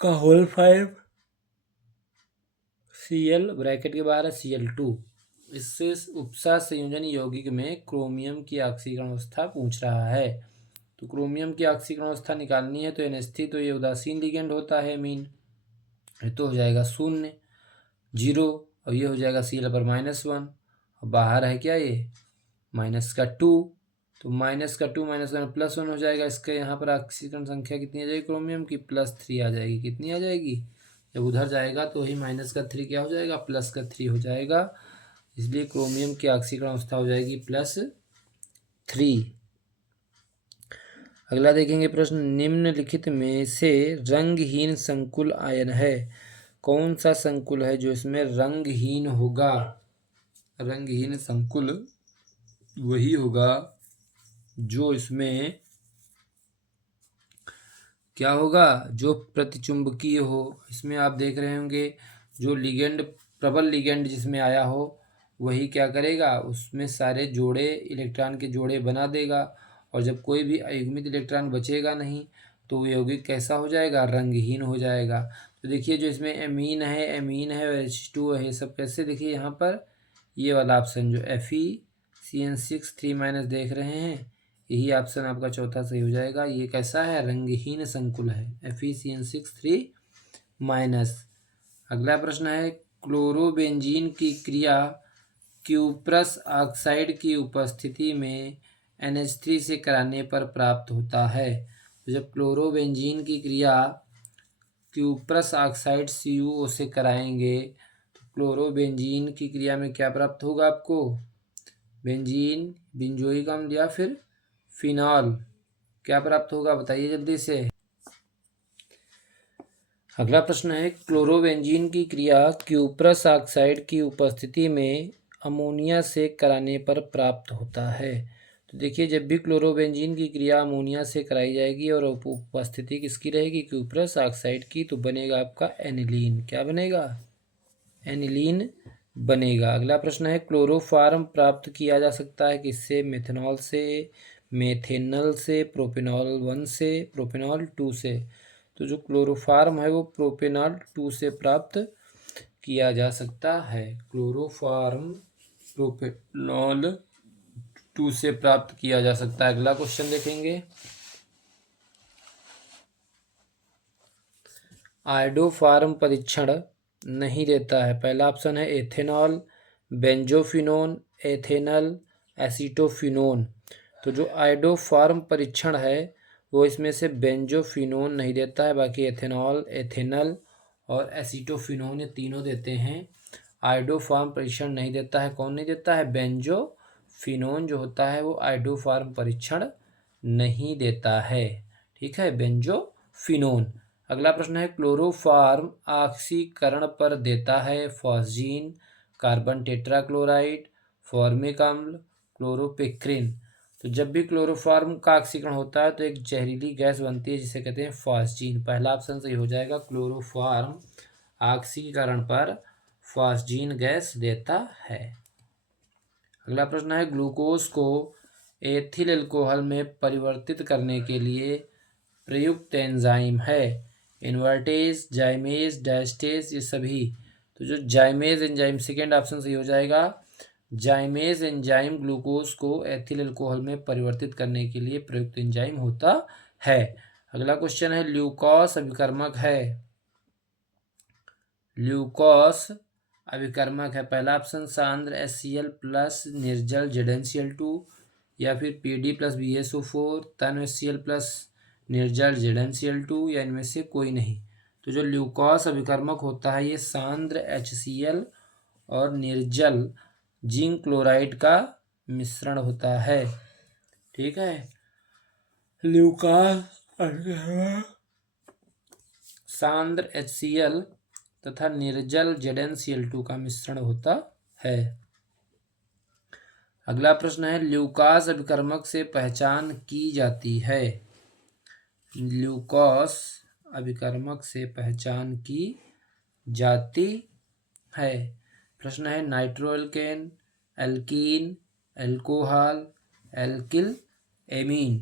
का होल 5 Cl ब्रैकेट के बाहर है Cl2, इससे उपसा संयोजन यौगिक में क्रोमियम की ऑक्सीकरण अवस्था पूछ रहा है। तो क्रोमियम की ऑक्सीकरण अवस्था निकालनी है, तो NH3 तो ये उदासीन लिगेंड होता है मीन, तो हो जाएगा 0 0, और ये हो जाएगा Cl पर -1, और बाहर है क्या ये -2, तो -2 -1 +1 हो जाएगा। इसके यहाँ पर ऑक्सीकरण संख्या कितनी आ जाएगी क्रोमियम की, +3 आ जाएगी। कितनी आ जाएगी, जब उधर जाएगा तो ही -3 क्या हो जाएगा, +3 हो जाएगा। इसलिए क्रोमियम की ऑक्सीकरण अवस्था हो जाएगी +3। अगला देखेंगे प्रश्न, निम्नलिखित में से रंगहीन संकुल आयन है। कौन सा संकुल है जो इसमें रंगहीन होगा। रंगहीन संकुल वही होगा जो इसमें क्या होगा, जो प्रतिचुंबकीय हो। इसमें आप देख रहे होंगे जो लिगेंड, प्रबल लिगेंड जिसमें आया हो वही क्या करेगा, उसमें सारे जोड़े, इलेक्ट्रॉन के जोड़े बना देगा, और जब कोई भी अयुग्मित इलेक्ट्रॉन बचेगा नहीं तो वो यौगिक कैसा हो जाएगा, रंगहीन हो जाएगा। तो देखिए जो इसमें एमीन है और H2 है, ये सब कैसे, देखिए यहाँ पर ये वाला ऑप्शन जो FeCN6 3- देख रहे हैं, यही ऑप्शन आपका चौथा सही हो जाएगा। ये कैसा है, रंगहीन संकुल है, FeCN6 3-। अगला प्रश्न है क्लोरोबेंजीन की क्रिया क्यूप्रस ऑक्साइड की उपस्थिति में NH3 से कराने पर प्राप्त होता है। तो जब क्लोरोबेंजीन की क्रिया क्यूप्रस ऑक्साइड CuO से कराएंगे तो क्लोरोबेंजीन की क्रिया में क्या प्राप्त होगा आपको, बेंजीन, बेंजोइक अम्ल या फिर फिनॉल, क्या प्राप्त होगा बताइए जल्दी से। अगला प्रश्न है क्लोरोबेंजीन की क्रिया क्यूप्रस ऑक्साइड की उपस्थिति में अमोनिया से कराने पर प्राप्त होता है। तो देखिए जब भी क्लोरोबेंजीन की क्रिया अमोनिया से कराई जाएगी और उपस्थिति किसकी रहेगी, क्यूप्रस ऑक्साइड की, तो बनेगा आपका एनिलीन। क्या बनेगा, एनिलीन बनेगा। अगला प्रश्न है क्लोरोफॉर्म प्राप्त किया जा सकता है किससे, मेथनॉल से, मेथेनल से, प्रोपेनॉल 1 से, प्रोपेनॉल 2 से। तो जो क्लोरोफॉर्म है वो प्रोपेनॉल 2 से प्राप्त किया जा सकता है। क्लोरोफॉर्म प्रोपेनॉल 2 से प्राप्त किया जा सकता है। अगला क्वेश्चन देखेंगे, आयोडोफॉर्म परीक्षण नहीं देता है। पहला ऑप्शन है एथेनॉल, बेंजोफिनोन, एथेनल, एसीटोफिनोन। तो जो आयोडोफॉर्म परीक्षण है वो इसमें से बेंजोफिनोन नहीं देता है, बाकी एथेनॉल, एथेनल और एसीटोफिनोन ये तीनों देते हैं। आयोडोफॉर्म परीक्षण नहीं देता है, कौन नहीं देता है, बेंजोफिनोन जो होता है वो आयोडोफॉर्म परीक्षण नहीं देता है। ठीक है, बेंजोफिनोन। अगला प्रश्न है क्लोरोफॉर्म ऑक्सीकरण पर देता है फॉस्जीन, कार्बन टेट्राक्लोराइड, फॉर्मिक अम्ल, क्लोरोपिक्रिन। तो जब भी क्लोरोफॉर्म का ऑक्सीकरण होता है तो एक जहरीली गैस बनती है जिसे कहते हैं फॉस्जीन। पहला ऑप्शन सही हो जाएगा, क्लोरोफॉर्म ऑक्सीकरण पर फॉस्जीन गैस देता है। अगला प्रश्न है ग्लूकोज को एथिल अल्कोहल में परिवर्तित करने के लिए प्रयुक्त एंजाइम है, इन्वर्टेज, जाइमेज, डायस्टेज, ये सभी। तो जो जाइमेज एंजाइम, सेकेंड ऑप्शन सही हो जाएगा। जाइमेज एंजाइम ग्लूकोज को एथिल अल्कोहल में परिवर्तित करने के लिए प्रयुक्त एंजाइम होता है। अगला क्वेश्चन है ल्यूकोस अभिकर्मक है, ल्यूकोस अभिकर्मक है। पहला ऑप्शन सांद्र HCl प्लस निर्जल ZnCl2, या फिर PD प्लस BSO4 तन HCl प्लस निर्जल ZnCl2, या इनमें से कोई नहीं। तो जो ल्यूकोस अभिकर्मक होता है ये सांद्र HCl और निर्जल जिंक क्लोराइड का मिश्रण होता है। ठीक है, ल्यूकोस सांद्र HCl तथा निर्जल ZnCl2 का मिश्रण होता है। अगला प्रश्न है ल्यूकोस अभिकर्मक से पहचान की जाती है, ल्यूकोस अभिकर्मक से पहचान की जाती है। प्रश्न है नाइट्रोएल्केन, एल्कीन, एल्कोहल, एल्किल, एमीन।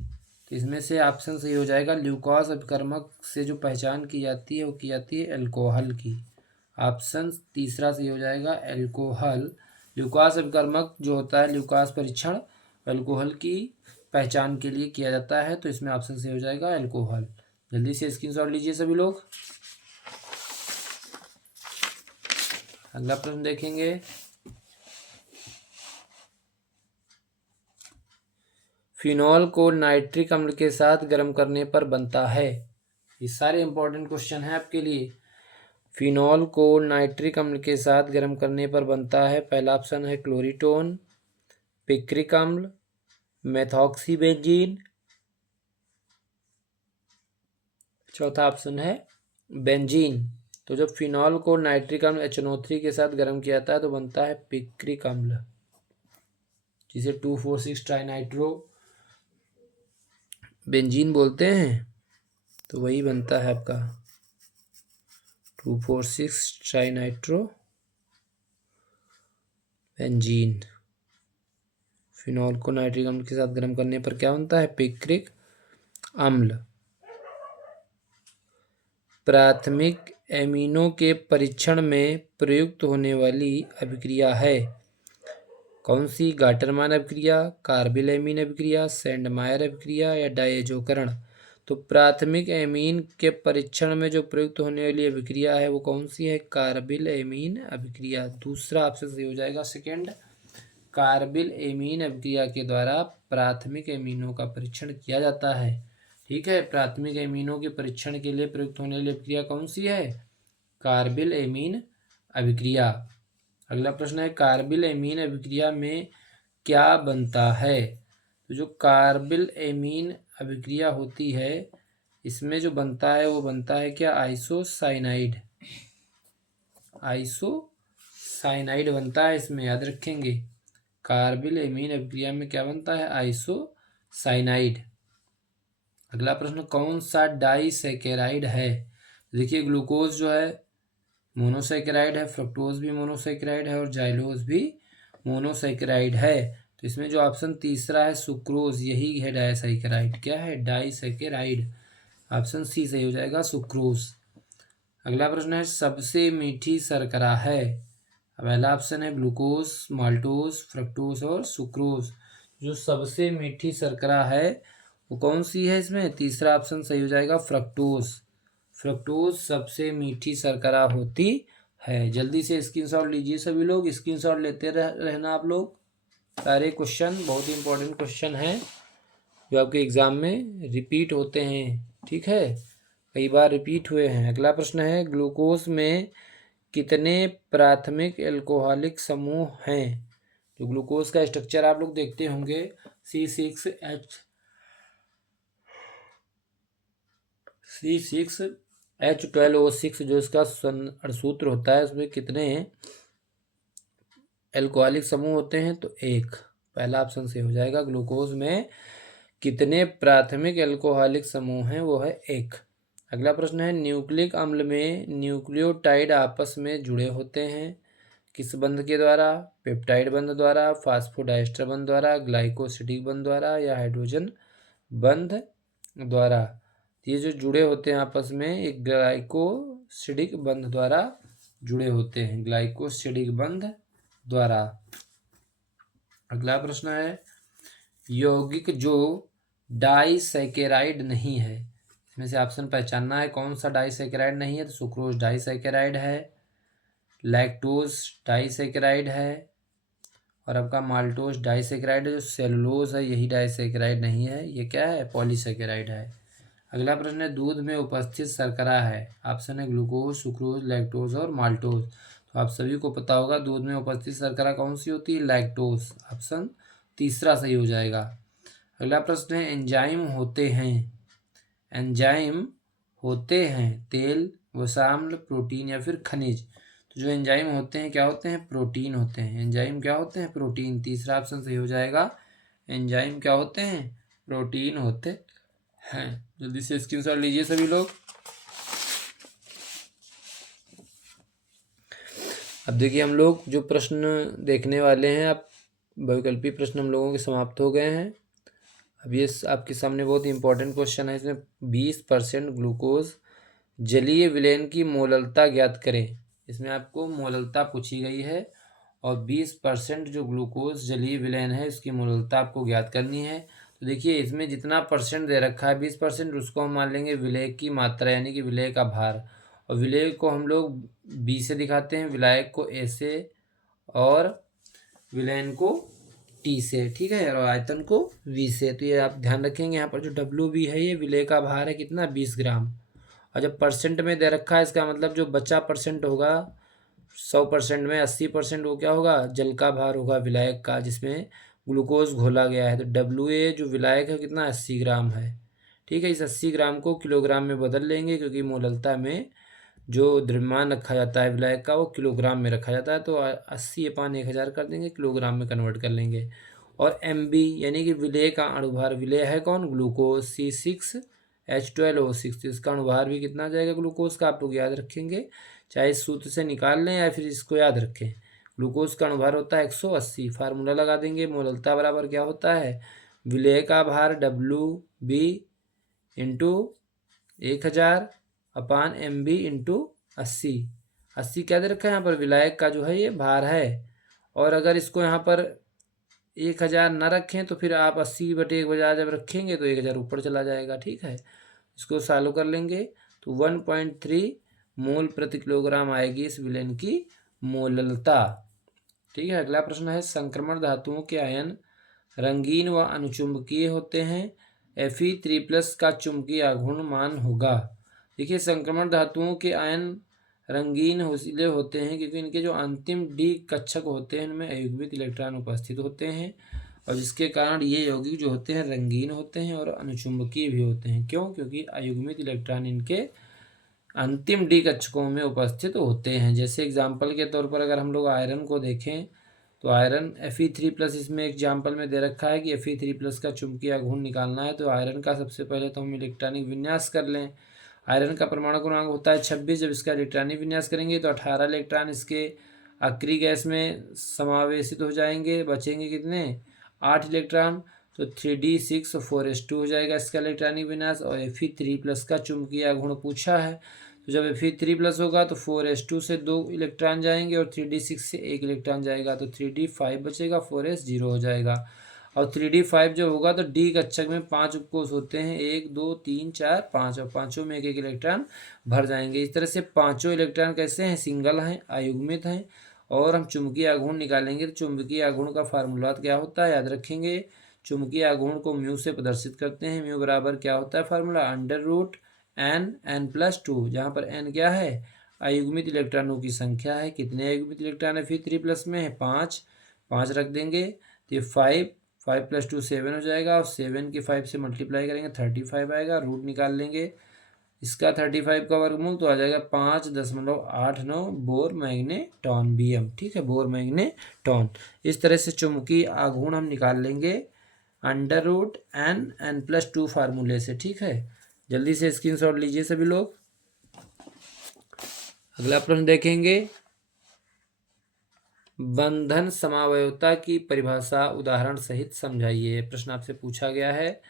तो इसमें से ऑप्शन सही हो जाएगा, ल्यूकोस अभिकर्मक से जो पहचान की जाती है वो की जाती है एल्कोहल की। ऑप्शन तीसरा सही हो जाएगा, एल्कोहल। ल्यूकोस अभिकर्मक जो होता है, ल्यूकोस परीक्षण एल्कोहल की पहचान के लिए किया जाता है, तो इसमें ऑप्शन सही हो जाएगा एल्कोहल। जल्दी से स्क्रीनशॉट लीजिए सभी लोग। अगला प्रश्न देखेंगे, फिनॉल को नाइट्रिक अम्ल के साथ गर्म करने पर बनता है। ये सारे इंपॉर्टेंट क्वेश्चन हैं आपके लिए। फिनॉल को नाइट्रिक अम्ल के साथ गर्म करने पर बनता है। पहला ऑप्शन है क्लोरीटोन, पिक्रिक अम्ल, मेथॉक्सीबेंजीन, चौथा ऑप्शन है बेंजीन। तो जब फिनॉल को नाइट्रिक अम्ल HNO3 के साथ गर्म किया जाता है तो बनता है पिक्रिक अम्ल, जिसे 2,4,6 ट्राइनाइट्रो बेंजीन बोलते हैं। तो वही बनता है आपका 2,4,6 ट्राइनाइट्रो बेंजीन, फिनॉल को नाइट्रिक अम्ल के साथ गर्म करने पर क्या बनता है? पिक्रिक अम्ल। प्राथमिक एमिनो के परीक्षण में प्रयुक्त होने वाली अभिक्रिया है कौन सी? गाटरमान अभिक्रिया, कार्बिल एमीन अभिक्रिया, सैंडमायर अभिक्रिया या डायजोकरण। तो प्राथमिक एमीन के परीक्षण में जो प्रयुक्त होने वाली अभिक्रिया है वो कौन सी है? कार्बिल एमीन अभिक्रिया। दूसरा ऑप्शन सही हो जाएगा, सेकेंड। कार्बिल एमीन अभिक्रिया के द्वारा प्राथमिक एमीनों का परीक्षण किया जाता है। ठीक है, प्राथमिक एमीनों के परीक्षण के लिए प्रयुक्त होने वाली अभिक्रिया कौन सी है? कार्बिल एमीन अभिक्रिया। अगला प्रश्न है, कार्बिल एमीन अभिक्रिया में क्या बनता है? तो जो कार्बिल एमीन अभिक्रिया होती है इसमें जो बनता है वो बनता है क्या? आइसोसाइनाइड। आइसोसाइनाइड बनता है इसमें, याद रखेंगे। कार्बिल एमीन अभिक्रिया में क्या बनता है? आइसोसाइनाइड। अगला प्रश्न, कौन सा डाइसैकेराइड है? देखिए, ग्लूकोज जो है मोनोसैकेराइड है, फ्रक्टोज भी मोनोसैकेराइड है और जाइलोज भी मोनोसैकेराइड है। तो इसमें जो ऑप्शन तीसरा है सुक्रोज, यही है डाइसैकेराइड। क्या है? डाइसैकेराइड। ऑप्शन सी सही हो जाएगा, सुक्रोज। अगला प्रश्न है, सबसे मीठी शर्करा है? पहला ऑप्शन है ग्लूकोज, माल्टोज, फ्रक्टोज और सुक्रोज। जो सबसे मीठी शर्करा है वो कौन सी है इसमें? तीसरा ऑप्शन सही हो जाएगा, फ्रक्टोज। फ्रक्टोज सबसे मीठी शर्करा होती है। जल्दी से स्क्रीनशॉट लीजिए सभी लोग, स्क्रीनशॉट लेते रहना आप लोग। सारे क्वेश्चन बहुत ही इंपॉर्टेंट क्वेश्चन हैं जो आपके एग्जाम में रिपीट होते हैं। ठीक है, कई बार रिपीट हुए हैं। अगला प्रश्न है, ग्लूकोज में कितने प्राथमिक एल्कोहलिक समूह हैं? जो ग्लूकोज का स्ट्रक्चर आप लोग देखते होंगे, C6H12O6 जो इसका सूत्र होता है, उसमें कितने एल्कोहलिक समूह होते हैं? तो एक। पहला ऑप्शन से हो जाएगा, ग्लूकोज में कितने प्राथमिक एल्कोहलिक समूह हैं? वो है एक। अगला प्रश्न है, न्यूक्लिक अम्ल में न्यूक्लियोटाइड आपस में जुड़े होते हैं किस बंध के द्वारा? पेप्टाइड बंध द्वारा, फास्फोडाइस्टर बंध द्वारा, ग्लाइकोसिडिक बंध द्वारा या हाइड्रोजन बंध द्वारा। ये जो जुड़े होते हैं आपस में, एक ग्लाइकोसिडिक बंध द्वारा जुड़े होते हैं, ग्लाइकोसिडिक बंध द्वारा। अगला प्रश्न है, यौगिक जो डाइसैकेराइड नहीं है, इसमें से ऑप्शन पहचानना है कौन सा डाइसैकेराइड नहीं है। तो सुक्रोज डाइसैकेराइड है, लैक्टोज डाइसैकेराइड है और आपका माल्टोज डाइसैकेराइड है। जो सेलुलोज है यही डाइसैकेराइड नहीं है, ये क्या है? पॉलीसैकेराइड है। अगला प्रश्न है, दूध में उपस्थित शर्करा है? ऑप्शन है ग्लूकोज, सुक्रोज, लैक्टोज और माल्टोज। तो आप सभी को पता होगा दूध में उपस्थित शर्करा कौन सी होती है? लैक्टोज। ऑप्शन तीसरा सही हो जाएगा। अगला प्रश्न है, एंजाइम होते हैं तेल, वसाम्ल, प्रोटीन या फिर खनिज। तो जो एंजाइम होते हैं क्या होते हैं? प्रोटीन होते हैं। एंजाइम क्या होते हैं? प्रोटीन। तीसरा ऑप्शन सही हो जाएगा, एंजाइम क्या होते हैं? प्रोटीन होते हैं। जल्दी से स्क्रीनशॉट लीजिए सभी लोग। अब देखिए, हम लोग जो प्रश्न देखने वाले हैं, अब बहुविकल्पी प्रश्न हम लोगों के समाप्त हो गए हैं। अब ये आपके सामने बहुत ही इंपॉर्टेंट क्वेश्चन है। इसमें 20% ग्लूकोज जलीय विलयन की मोललता ज्ञात करें। इसमें आपको मोललता पूछी गई है और 20% जो ग्लूकोज जलीय विलयन है इसकी मोललता आपको ज्ञात करनी है। तो देखिए, इसमें जितना परसेंट दे रखा है 20%, उसको हम मान लेंगे विलय की मात्रा, यानी कि विलय का भार। और विलय को हम लोग बी से दिखाते हैं, विलायक को ए से और विलयन को टी से। ठीक है, और आयतन को वी से। तो ये आप ध्यान रखेंगे, यहाँ पर जो डब्ल्यू बी है ये विलय का भार है कितना? 20 ग्राम। और जब परसेंट में दे रखा है, इसका मतलब जो बचा परसेंट होगा 100% में 80% वो क्या होगा? जल का भार होगा विलायक का, जिसमें ग्लूकोज घोला गया है। तो डब्ल्यू ए जो विलायक है कितना? 80 ग्राम है। ठीक है, इस 80 ग्राम को किलोग्राम में बदल लेंगे, क्योंकि मोललता में जो द्रव्यमान रखा जाता है विलायक का वो किलोग्राम में रखा जाता है। तो 80/1000 कर देंगे, किलोग्राम में कन्वर्ट कर लेंगे। और MB यानी कि विलय का अणुभार, विलय है कौन? Glucose, C6H12O6। इसका अणुभार भी कितना आ जाएगा ग्लूकोज का? आप लोग याद रखेंगे, चाहे इस सूत्र से निकाल लें या फिर इसको याद रखें, ग्लूकोज का अणुभार होता है 180। फार्मूला लगा देंगे, मोललता बराबर क्या होता है, विलेय का भार WB इंटू 1000 अपान MB इंटू 80। 80 क्या दे रखा है यहाँ पर, विलायक का जो है ये भार है। और अगर इसको यहाँ पर 1000 ना रखें तो फिर आप 80/1000 जब रखेंगे तो 1000 ऊपर चला जाएगा। ठीक है, इसको सॉल्व कर लेंगे तो 1.3 मोल प्रति किलोग्राम आएगी इस विलेन की मोललता। ठीक है, अगला प्रश्न है, संक्रमण धातुओं के आयन रंगीन व अनुचुंबकीय होते हैं, Fe3+ का चुंबकीय आघूर्ण मान होगा। देखिए, संक्रमण धातुओं के आयन रंगीन इसलिए होते हैं क्योंकि इनके जो अंतिम डी कक्षक होते हैं उनमें अयुग्मित इलेक्ट्रॉन उपस्थित होते हैं, और जिसके कारण ये यौगिक जो होते हैं रंगीन होते हैं और अनुचुंबकीय भी होते हैं। क्यों? क्योंकि अयुग्मित इलेक्ट्रॉन इनके अंतिम डी कक्षकों में उपस्थित होते हैं। जैसे एग्जाम्पल के तौर पर अगर हम लोग आयरन को देखें तो आयरन Fe3+ इसमें एग्जाम्पल में दे रखा है कि Fe3+ का चुंबकीय आघूर्ण निकालना है, तो आयरन का सबसे पहले तो हम इलेक्ट्रॉनिक विन्यास कर लें। आयरन का परमाणु क्रमांक होता है 26। जब इसका इलेक्ट्रॉनिक विन्यास करेंगे तो 18 इलेक्ट्रॉन इसके आक्रिय गैस में समावेशित हो जाएंगे, बचेंगे कितने, 8 इलेक्ट्रॉन। तो 3d6 4s2 हो जाएगा इसका इलेक्ट्रॉनिक विन्यास। और Fe3+ का चुंबकीय आघूर्ण पूछा है, तो जब Fe3+ होगा तो 4s2 से 2 इलेक्ट्रॉन जाएंगे और 3d6 से 1 इलेक्ट्रॉन जाएगा, तो 3d5 बचेगा, 4s 0 हो जाएगा। और 3d5 जो होगा तो डी कक्षक में 5 उपकोष होते हैं, 1 2 3 4 5, और पाँचों में एक एक इलेक्ट्रॉन भर जाएंगे। इस तरह से पाँचों इलेक्ट्रॉन कैसे हैं, सिंगल हैं, अयुग्मित हैं। और हम चुंबकीय आघूर्ण निकालेंगे तो चुंबकीय आघूर्ण का फार्मूला क्या होता है, याद रखेंगे। चुंबकीय आघूर्ण को म्यू से प्रदर्शित करते हैं। म्यू बराबर क्या होता है फार्मूला, √n+2, जहाँ पर n क्या है, अयुग्मित इलेक्ट्रॉनों की संख्या है। कितने अयुग्मित इलेक्ट्रॉन है Fe3+ में है, 5 रख देंगे तो 5 + 2 7 हो जाएगा, और 7 की 5 से मल्टीप्लाई करेंगे 35 आएगा। रूट निकाल लेंगे इसका 35 का वर्गमूल तो आ जाएगा 5.89 बोर मैग्नेटॉन Bm। ठीक है, बोर मैग्नेटॉन। इस तरह से चुंबकीय आघूर्ण हम निकाल लेंगे √n+2 फार्मूले से। ठीक है, जल्दी से स्क्रीनशॉट लीजिए सभी लोग। अगला प्रश्न देखेंगे, बंधन समावयवता की परिभाषा उदाहरण सहित समझाइए। प्रश्न आपसे पूछा गया है,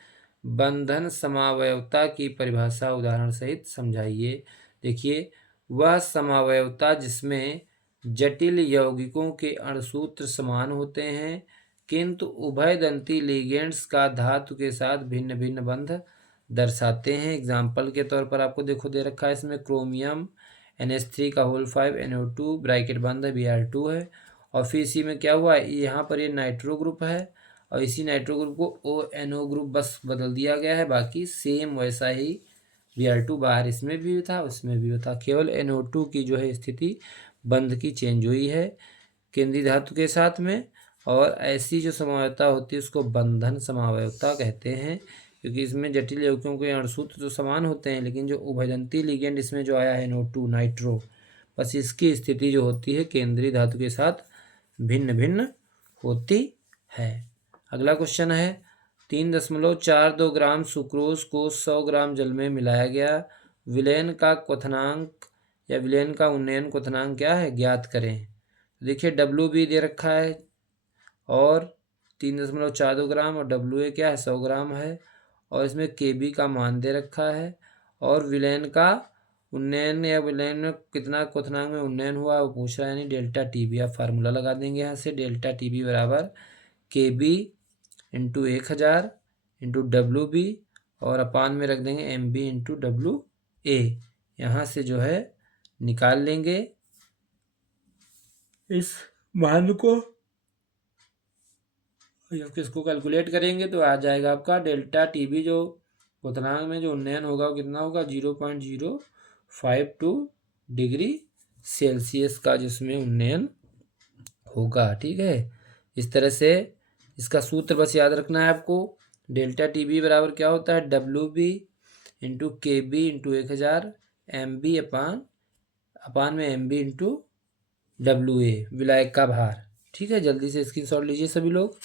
बंधन समावयवता की परिभाषा उदाहरण सहित समझाइए। देखिए, वह समावयवता जिसमें जटिल यौगिकों के अणुसूत्र समान होते हैं किंतु उभयदंती लिगेंड्स का धातु के साथ भिन्न भिन्न बंध दर्शाते हैं। एग्जाम्पल के तौर पर आपको देखो दे रखा है, इसमें क्रोमियम NH3 NO2 ब्रैकेट बंध Br2 है, और फिर इसी में क्या हुआ, यहाँ पर ये नाइट्रो ग्रुप है और इसी नाइट्रो ग्रुप को ONO ग्रुप बस बदल दिया गया है, बाकी सेम वैसा ही Br2 बाहर इसमें भी था उसमें भी था, केवल NO2 की जो है स्थिति बंध की चेंज हुई है केंद्रीय धातु के साथ में। और ऐसी जो समावयवता होती है उसको बंधन समावयवता कहते हैं, क्योंकि इसमें जटिल यौगिकों के अणुसूत्र तो समान होते हैं लेकिन जो उभयदंती लिगेंड इसमें जो आया है NO2 नाइट्रो, बस इसकी स्थिति जो होती है केंद्रीय धातु के साथ भिन्न भिन्न होती है। अगला क्वेश्चन है, 3.42 ग्राम सुक्रोज को 100 ग्राम जल में मिलाया गया, विलयन का क्वथनांक या विलयन का उन्नयन क्वथनांक क्या है, ज्ञात करें। देखिए WB दे रखा है और 3.42 ग्राम, और WA क्या है, 100 ग्राम है, और इसमें KB का मान दे रखा है, और विलयन का उन्नयन या विलयन में कितना क्वथनांक में उन्नयन हुआ वो पूछ रहा है, यानी ΔTB। आप फार्मूला लगा देंगे यहाँ से, ΔTB बराबर KB × 1000 × WB, और अपान में रख देंगे MB × WA। यहाँ से जो है निकाल लेंगे इस मान को, जब इसको कैलकुलेट करेंगे तो आ जाएगा आपका ΔTB, जो क्वथनांक में जो उन्नयन होगा वो कितना होगा, 0.052 डिग्री सेल्सियस का जिसमें उन्नयन होगा। ठीक है, इस तरह से इसका सूत्र बस याद रखना है आपको। ΔTB बराबर क्या होता है, WB × KB × 1000 MB अपान में MB × WA, विलायक का भार। ठीक है, जल्दी से स्क्रीनशॉट लीजिए सभी लोग।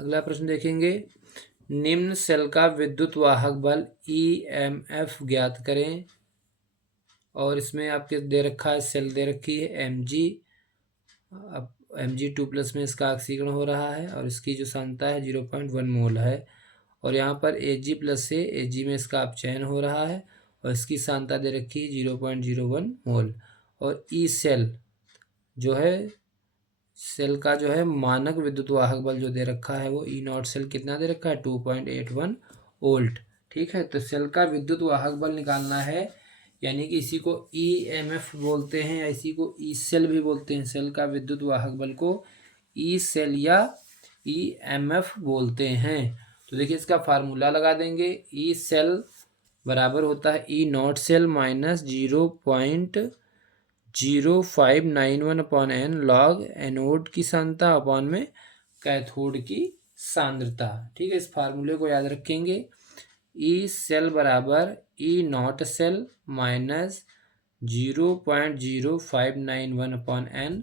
अगला प्रश्न देखेंगे, निम्न सेल का विद्युत वाहक बल EMF ज्ञात करें। और इसमें आपके दे रखा है, सेल दे रखी है Mg। अब Mg2+ में इसका ऑक्सीकरण हो रहा है और इसकी जो सांद्रता है 0.1 मोल है। और यहाँ पर Ag+ से Ag में इसका अपचयन हो रहा है और इसकी सांद्रता दे रखी है 0.01 मोल। और ई सेल जो है, सेल का जो है मानक विद्युत वाहक बल जो दे रखा है वो E0 सेल कितना दे रखा है, 2.81 वोल्ट। ठीक है, तो सेल का विद्युत वाहक बल निकालना है, यानी कि इसी को EMF बोलते हैं या इसी को ई सेल भी बोलते हैं। सेल का विद्युत वाहक बल को ई सेल या EMF बोलते हैं। तो देखिए इसका फार्मूला लगा देंगे। ई सेल बराबर होता है E0 cell minus 0.0591/n log anode की सांद्रता अपॉन में कैथोड की सांद्रता। ठीक है, इस फार्मूले को याद रखेंगे। ई सेल बराबर E0 cell minus 0.0591/n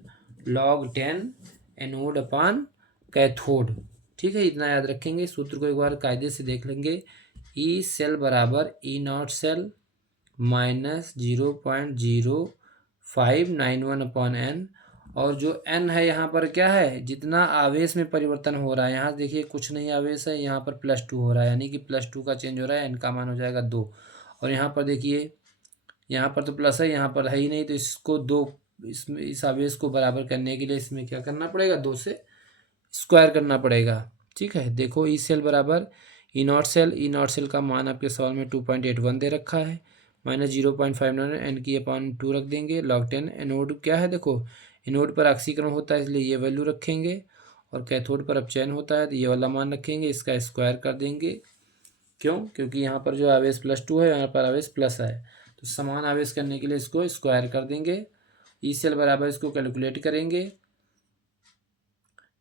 log 10 anode upon cathode. ठीक है, इतना याद रखेंगे। सूत्र को एक बार कायदे से देख लेंगे। ई सेल बराबर E0 सेल माइनस 0.0591/n, और जो n है यहाँ पर क्या है, जितना आवेश में परिवर्तन हो रहा है। यहाँ देखिए कुछ नहीं आवेश है, यहाँ पर +2 हो रहा है, यानी कि +2 का चेंज हो रहा है, n का मान हो जाएगा 2। और यहाँ पर देखिए, यहाँ पर तो प्लस है, यहाँ पर है ही नहीं, तो इसको 2, इसमें इस आवेश को बराबर करने के लिए इसमें क्या करना पड़ेगा, 2 से स्क्वायर करना पड़ेगा। ठीक है, देखो ई सेल बराबर E0 सेल, E0 सेल का मान आपके सवाल में 2.81 दे रखा है, माइनस 0.59 n की अपॉन 2 रख देंगे log 10। एनोड क्या है, देखो एनोड पर ऑक्सीकरण होता है इसलिए ये वैल्यू रखेंगे, और कैथोड पर अपचयन होता है तो ये वाला मान रखेंगे, इसका स्क्वायर कर देंगे। क्यों, क्योंकि यहाँ पर जो आवेश +2 है, यहाँ पर आवेश प्लस है, तो समान आवेश करने के लिए इसको स्क्वायर कर देंगे। ई सेल बराबर इसको कैलकुलेट करेंगे।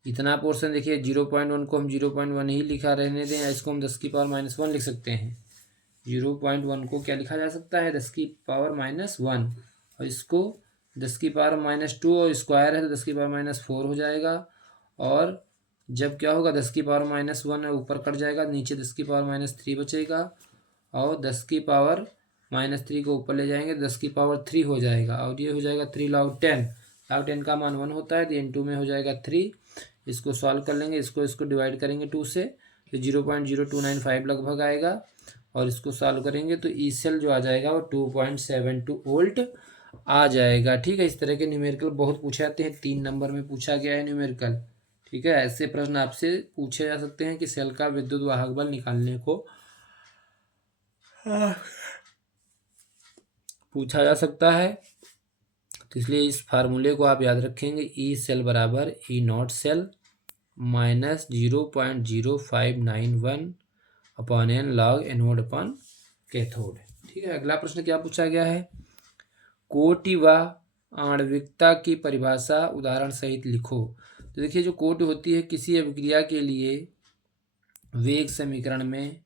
इतना पोर्शन देखिए 0.1 को हम 0.1 ही लिखा रहने दें, या इसको हम 10⁻⁻1 लिख सकते हैं। 0.1 को क्या लिखा जा सकता है, 10⁻⁻1, और इसको 10⁻⁻2 और स्क्वायर है तो 10⁻⁻4 हो जाएगा। और जब क्या होगा, 10⁻⁻1 ऊपर कट जाएगा, नीचे 10⁻⁻3 बचेगा, और 10⁻⁻3 को ऊपर ले जाएंगे 10⁻3 हो जाएगा, और ये हो जाएगा 3 log 10। log 10 का मान 1 होता है तो n2 में हो जाएगा 3। इसको सॉल्व कर लेंगे, इसको डिवाइड करेंगे 2 से, तो 0.0295 लगभग आएगा, और इसको सॉल्व करेंगे तो ई सेल जो आ जाएगा वो 2.72 वोल्ट आ जाएगा। ठीक है, इस तरह के न्यूमेरिकल बहुत पूछे जाते हैं, 3 नंबर में पूछा गया है न्यूमेरिकल। ठीक है, ऐसे प्रश्न आपसे पूछे जा सकते हैं कि सेल का विद्युत वाहक बल निकालने को पूछा जा सकता है। तो इसलिए इस फार्मूले को आप याद रखेंगे। ई सेल बराबर E0 cell minus 0.0591/n log anode upon cathode. ठीक है, अगला प्रश्न क्या पूछा गया है, कोटि व आणविकता की परिभाषा उदाहरण सहित लिखो। तो देखिए, जो कोटि होती है, किसी अभिक्रिया के लिए वेग समीकरण में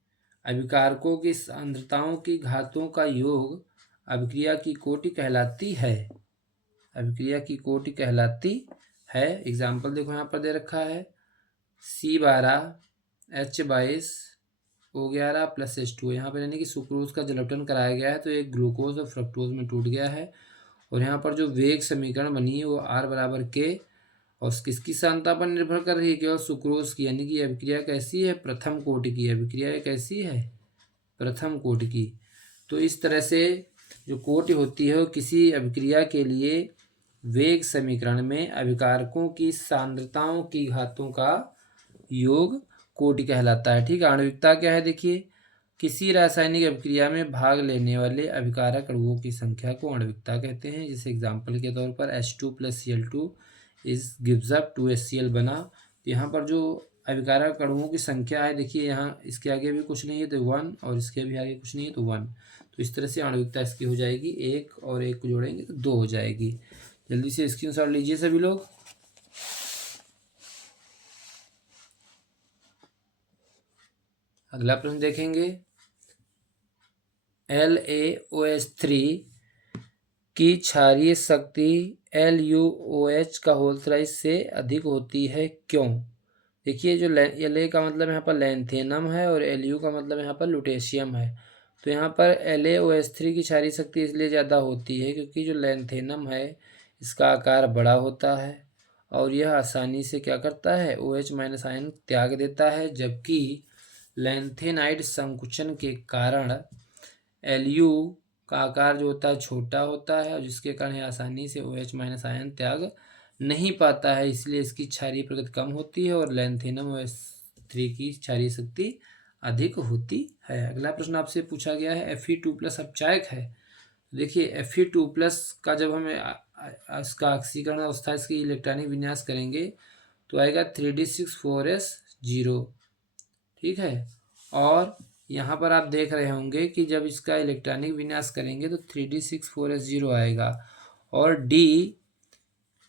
अभिकारकों की सांद्रताओं की घातों का योग अभिक्रिया की कोटि कहलाती है। अभिक्रिया की कोटि कहलाती है। एग्जाम्पल देखो यहाँ पर दे रखा है, C12 H22 O11 + H2। यहाँ पर यानी कि सुक्रोज का जलवटन कराया गया है, तो एक ग्लूकोज और फ्रक्टोज में टूट गया है। और यहाँ पर जो वेग समीकरण बनी है वो R बराबर K, और किसकी सांद्रता पर निर्भर कर रही है, केवल सुक्रोज की, यानी कि अभिक्रिया कैसी है, प्रथम कोटि की अभिक्रिया कैसी है, प्रथम कोटि की। तो इस तरह से जो कोटि होती है वो किसी अभिक्रिया के लिए वेग समीकरण में अभिकारकों की सांद्रताओं की घातों का योग कोटि कहलाता है। ठीक है, आणविकता क्या है, देखिए किसी रासायनिक अभिक्रिया में भाग लेने वाले अभिकारक अणुओं की संख्या को आणविकता कहते हैं। जैसे एग्जाम्पल के तौर पर H2 + Cl2 इस गिव्स अप 2HCl बना। तो यहाँ पर जो अभिकारक अणुओं की संख्या है, देखिए यहाँ इसके आगे भी कुछ नहीं है तो 1, और इसके भी आगे कुछ नहीं है तो 1। तो इस तरह से आणविकता इसकी हो जाएगी, 1 और 1 को जोड़ेंगे तो 2 हो जाएगी। जल्दी से स्क्रीनशॉट लीजिए सभी लोग। अगला प्रश्न देखेंगे, LaOH3 की क्षारीय शक्ति LuOH का होल 3 से अधिक होती है, क्यों। देखिए जो La का मतलब यहाँ पर लैंथेनम है और Lu का मतलब यहाँ पर लुटेशियम है। तो यहाँ पर LaOH3 की क्षारीय शक्ति इसलिए ज़्यादा होती है क्योंकि जो लैंथेनम है इसका आकार बड़ा होता है और यह आसानी से क्या करता है, OH माइनस आयन त्याग देता है, जबकि लैंथेनाइड संकुचन के कारण Lu का आकार जो होता है छोटा होता है और जिसके कारण यह आसानी से OH माइनस आयन त्याग नहीं पाता है, इसलिए इसकी क्षारीय प्रकृति कम होती है और लैंथेनम OH3 की क्षारीय शक्ति अधिक होती है। अगला प्रश्न आपसे पूछा गया है Fe2+ अपचायक है। देखिए Fe2+ का जब हमें इसका ऑक्सीकरण अवस्था इसकी इलेक्ट्रॉनिक विन्यास करेंगे तो आएगा 3d6 4s0। ठीक है, और यहाँ पर आप देख रहे होंगे कि जब इसका इलेक्ट्रॉनिक विन्यास करेंगे तो 3d6 4s0 आएगा। और डी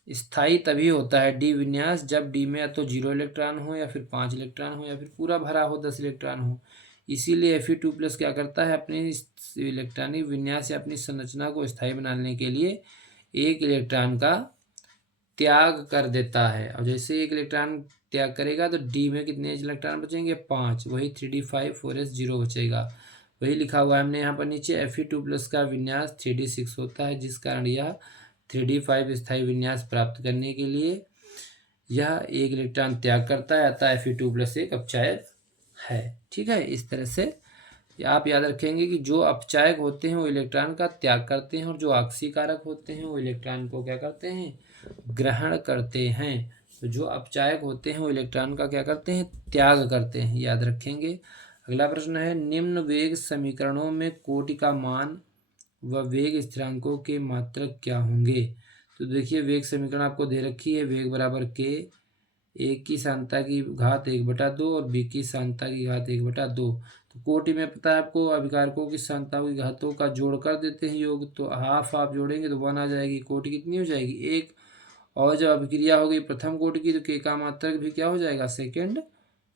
स्थाई तभी होता है डी विन्यास जब डी में या तो 0 इलेक्ट्रॉन हो या फिर 5 इलेक्ट्रॉन हो या फिर पूरा भरा हो 10 इलेक्ट्रॉन हो। इसीलिए Fe2+ क्या करता है, अपने इलेक्ट्रॉनिक विन्यास या अपनी संरचना को स्थायी बनाने के लिए एक इलेक्ट्रॉन का त्याग कर देता है। और जैसे एक इलेक्ट्रॉन त्याग करेगा तो डी में कितने इलेक्ट्रॉन बचेंगे, 5, वही 3d5 4s0 बचेगा। वही लिखा हुआ है हमने यहाँ पर नीचे Fe2+ का विन्यास 3d6 होता है, जिस कारण यह 3d5 स्थायी विन्यास प्राप्त करने के लिए यह एक इलेक्ट्रॉन त्याग करता है, अतः Fe2+ एक अपचायक है। ठीक है, इस तरह से आप याद रखेंगे कि जो अपचायक होते हैं वो इलेक्ट्रॉन का त्याग करते हैं और जो ऑक्सीकारक होते हैं वो इलेक्ट्रॉन को क्या करते हैं, ग्रहण करते हैं। तो जो अपचायक होते हैं वो इलेक्ट्रॉन का क्या करते हैं, त्याग करते हैं, याद रखेंगे। अगला प्रश्न है निम्न वेग समीकरणों में कोटि का मान व वेग स्थिरांकों के मात्रक क्या होंगे। तो देखिए वेग समीकरण आपको दे रखी है, वेग बराबर k, एक की सांता की घात 1/2 और बी की सांता की घात 1/2। तो कोटि में पता है आपको, अभिकारकों की सांताओं की घातों का जोड़ कर देते हैं योग, तो हाफ आप जोड़ेंगे तो 1 आ जाएगी, कोटि कितनी हो जाएगी 1। और जब अभिक्रिया हो गई प्रथम कोटि की तो k का मात्रक भी क्या हो जाएगा, सेकंड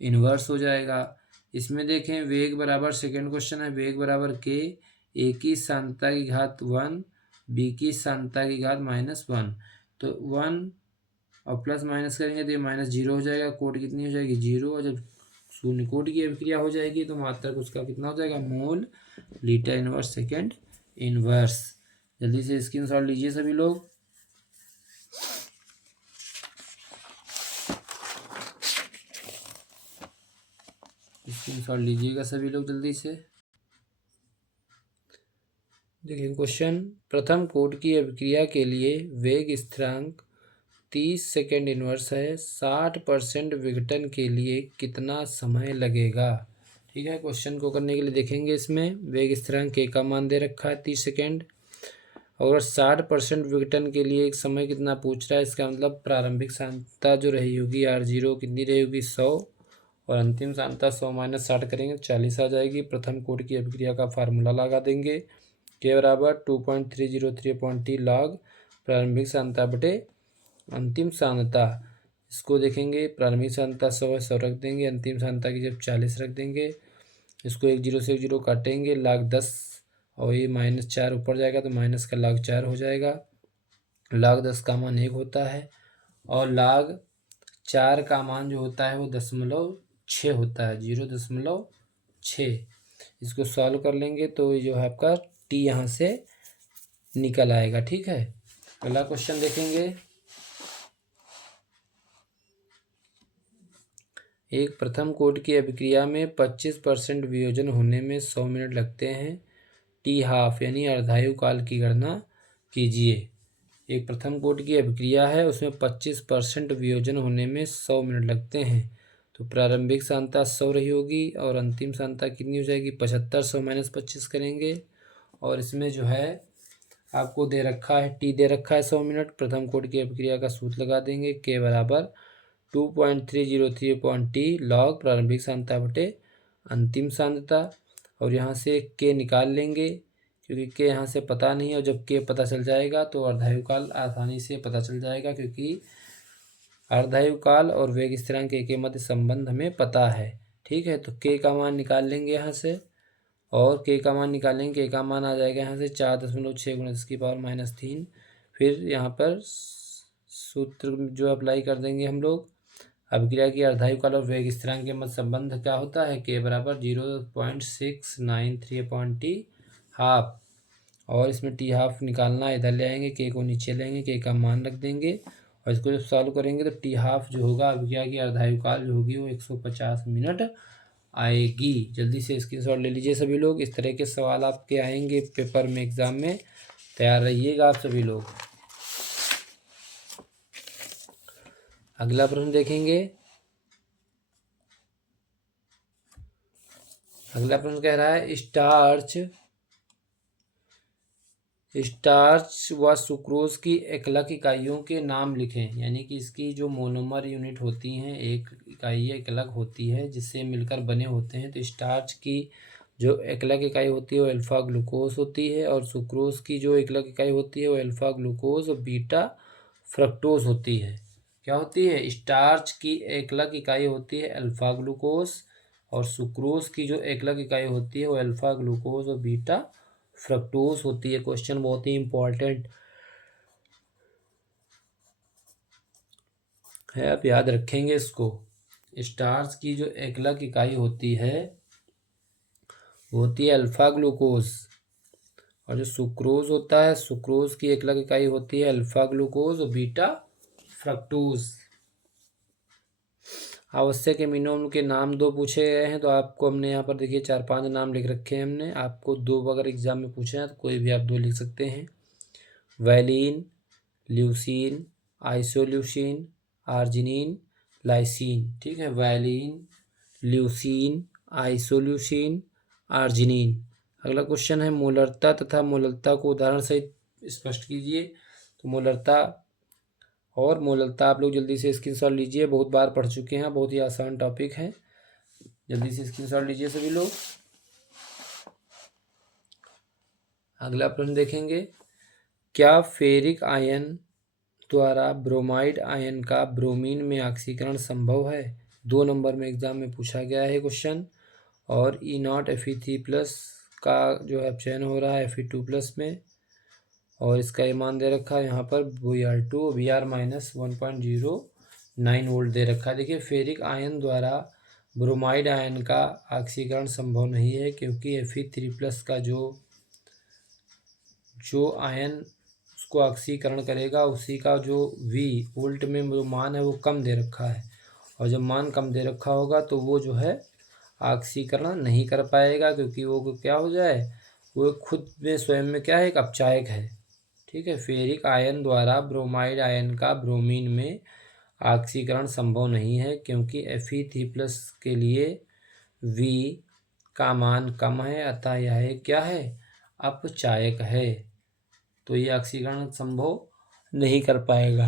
इनवर्स हो जाएगा। इसमें देखें वेग बराबर, सेकंड क्वेश्चन है, वेग बराबर k, ए की सांता की घात 1, बी की सांता की घात -1। तो 1 और प्लस माइनस करेंगे तो ये -0 हो जाएगा, कोटि कितनी हो जाएगी 0। और जब शून्य कोटि की अभिक्रिया हो जाएगी तो मात्रक उसका कितना हो जाएगा, mole litre inverse second inverse. जल्दी से स्क्रीनशॉट लीजिए सभी लोग। स्क्रीनशॉट लीजिएगा सभी लोग जल्दी से। देखिए क्वेश्चन, प्रथम कोटि की अभिक्रिया के लिए वेग स्थिरांक 30 सेकेंड इनवर्स है, 60% विघटन के लिए कितना समय लगेगा। ठीक है, क्वेश्चन को करने के लिए देखेंगे इसमें वेग स्थिरांक k का मान दे रखा है 30 सेकेंड और 60% विघटन के लिए एक समय कितना पूछ रहा है, इसका मतलब प्रारंभिक सांद्रता जो रही होगी R0 कितनी रही होगी 100 और अंतिम सांद्रता 100 - 60 करेंगे 40 आ जाएगी। प्रथम कोटि की अभिक्रिया का फार्मूला लगा देंगे, k बराबर 2.303 log प्रारंभिक सांद्रता बटे अंतिम सांद्रता। इसको देखेंगे, प्रारंभिक सांद्रता 100 रख देंगे, अंतिम सांद्रता की जब 40 रख देंगे, इसको 1 0 से 1 0 काटेंगे, log 10 और ये -4 ऊपर जाएगा तो माइनस का log 4 हो जाएगा। log 10 का मान 1 होता है और log 4 का मान जो होता है वो 0.6 होता है, 0.6। इसको सॉल्व कर लेंगे तो ये जो है आपका t यहाँ से निकल आएगा। ठीक है, अगला क्वेश्चन देखेंगे। एक प्रथम कोटि की अभिक्रिया में 25% वियोजन होने में 100 मिनट लगते हैं, टी हाफ यानी अर्धायु काल की गणना कीजिए। एक प्रथम कोटि की अभिक्रिया है, उसमें 25% वियोजन होने में 100 मिनट लगते हैं, तो प्रारंभिक सांद्रता 100 रही होगी और अंतिम सांद्रता कितनी हो जाएगी 75। 100 - 25 करेंगे और इसमें जो है आपको दे रखा है टी दे रखा है 100 मिनट। प्रथम कोटि की अभिक्रिया का सूत्र लगा देंगे, के बराबर 2.303 log प्रारंभिक सांद्रता बटे अंतिम सांद्रता और यहाँ से के निकाल लेंगे क्योंकि के यहाँ से पता नहीं है और जब के पता चल जाएगा तो अर्धायु काल आसानी से पता चल जाएगा, क्योंकि अर्धायु काल और वेग स्थिरांक के मध्य संबंध हमें पता है। ठीक है, तो के का मान निकाल लेंगे यहाँ से और के का मान निकालेंगे, के का मान आ जाएगा यहाँ से 4.6 × 10⁻³ फिर यहाँ पर सूत्र जो अप्लाई कर देंगे हम लोग अभिक्रिया की अर्धायु काल और वेग स्थिरांक के मध्य संबंध क्या होता है? K बराबर 0.693/T हाफ, और इसमें T हाफ निकालना, इधर ले आएंगे, K को नीचे लेंगे, K का मान रख देंगे और इसको जब सॉल्व करेंगे तो T हाफ जो होगा अभिक्रिया की अर्धायु काल जो होगी वो 150 मिनट आएगी। जल्दी से स्क्रीनशॉट ले लीजिए सभी लोग। इस तरह के सवाल आपके आएंगे पेपर में, एग्जाम में, तैयार रहिएगा आप सभी लोग। अगला प्रश्न देखेंगे। अगला प्रश्न कह रहा है स्टार्च व सुक्रोज की एकलक इकाइयों के नाम लिखें। यानी कि इसकी जो मोनोमर यूनिट होती हैं, एक इकाई एकलक होती है जिससे मिलकर बने होते हैं। तो स्टार्च की जो एकलक इकाई होती है वो अल्फा ग्लूकोज होती है, और सुक्रोज की जो एकलक इकाई होती है वो अल्फा ग्लूकोज और बीटा फ्रक्टोज होती है। क्या होती है? स्टार्च की एकलक इकाई होती है अल्फा ग्लूकोज, और सुक्रोज की जो एकलक इकाई होती है वो अल्फा ग्लूकोज और बीटा फ्रक्टोज होती है। क्वेश्चन बहुत ही इंपॉर्टेंट है, आप याद रखेंगे इसको। स्टार्च की जो एकलक इकाई होती है वो होती है अल्फा ग्लूकोज, और जो सुक्रोज होता है, सुक्रोज की एकलक इकाई होती है अल्फा ग्लूकोज और बीटा फ्रक्टोज। आवश्यक एमिनो अम्ल के नाम 2 पूछे गए हैं, तो आपको हमने यहाँ पर देखिए 4-5 नाम लिख रखे हैं हमने। आपको 2 अगर एग्जाम में पूछे हैं तो कोई भी आप 2 लिख सकते हैं। Valine, leucine, isoleucine, arginine, lysine. ठीक है, वैलीन, ल्यूसीन, आइसोल्यूसीन, आर्जिनिन। अगला क्वेश्चन है मोलरता तथा मोललता को उदाहरण सहित स्पष्ट कीजिए। तो मोलरता और मोललता आप लोग जल्दी से स्क्रीनशॉट लीजिए, बहुत बार पढ़ चुके हैं, बहुत ही आसान टॉपिक है। जल्दी से स्क्रीनशॉट लीजिए सभी लोग। अगला प्रश्न देखेंगे। क्या फेरिक आयन द्वारा ब्रोमाइड आयन का ब्रोमीन में ऑक्सीकरण संभव है? 2 नंबर में एग्जाम में पूछा गया है क्वेश्चन। और E0 Fe3+ का जो है चयन हो रहा है Fe2+ में, और इसका ये मान दे रखा है यहाँ पर Br2 Br-1.09 वोल्ट दे रखा है। देखिए फेरिक आयन द्वारा ब्रोमाइड आयन का ऑक्सीकरण संभव नहीं है, क्योंकि Fe3+ का जो आयन उसको ऑक्सीकरण करेगा उसी का जो V वोल्ट में जो मान है वो कम दे रखा है, और जब मान कम दे रखा होगा तो वो जो है ऑक्सीकरण नहीं कर पाएगा, क्योंकि वो क्या हो जाए, वो खुद में स्वयं में क्या है, एक अपचायक है। ठीक है, फेरिक आयन द्वारा ब्रोमाइड आयन का ब्रोमीन में ऑक्सीकरण संभव नहीं है, क्योंकि Fe3+ के लिए V का मान कम है, अतः यह क्या है, अपचायक है, तो ये ऑक्सीकरण संभव नहीं कर पाएगा।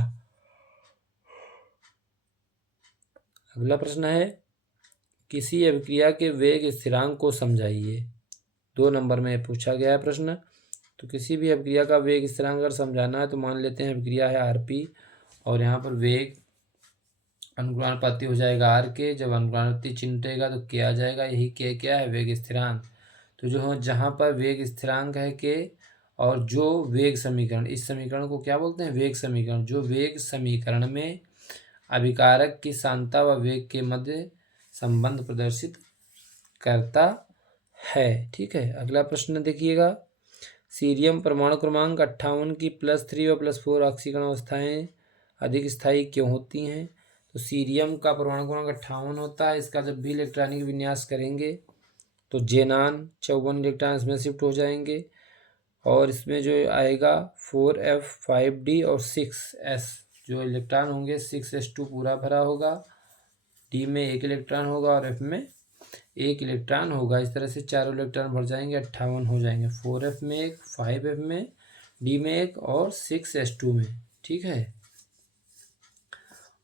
अगला प्रश्न है किसी अभिक्रिया के वेग स्थिरांक को समझाइए। 2 नंबर में पूछा गया है प्रश्न। तो किसी भी अभिक्रिया का वेग स्थिरांक अगर समझाना है तो मान लेते हैं अभिक्रिया है Rp, और यहाँ पर वेग अनुग्रहणपाती हो जाएगा R के। जब अनुग्रहणपाती चिन्ह रहेगा तो K आ जाएगा, यही K क्या है, वेग स्थिरांक। तो जो जहाँ पर वेग स्थिरांक है K, और जो वेग समीकरण, इस समीकरण को क्या बोलते हैं, वेग समीकरण। जो वेग समीकरण में अभिकारक की सांद्रता व वेग के मध्य संबंध प्रदर्शित करता है। ठीक है, अगला प्रश्न देखिएगा। सीरियम परमाणु क्रमांक 58 की +3 व +4 ऑक्सीकरण अवस्थाएं अधिक स्थायी क्यों होती हैं? तो सीरियम का परमाणु क्रमांक 58 होता है। इसका जब भी इलेक्ट्रॉनिक विन्यास करेंगे तो जेनान 54 इलेक्ट्रॉन इसमें शिफ्ट हो जाएंगे, और इसमें जो आएगा 4f 5d और 6s जो इलेक्ट्रॉन होंगे 6s2 पूरा भरा होगा, डी में 1 इलेक्ट्रॉन होगा और एफ में 1 इलेक्ट्रॉन होगा। इस तरह से चारों इलेक्ट्रॉन भर जाएंगे, 58 हो जाएंगे। 4f में 1, 5f में, डी में 1 और 6s2 में। ठीक है,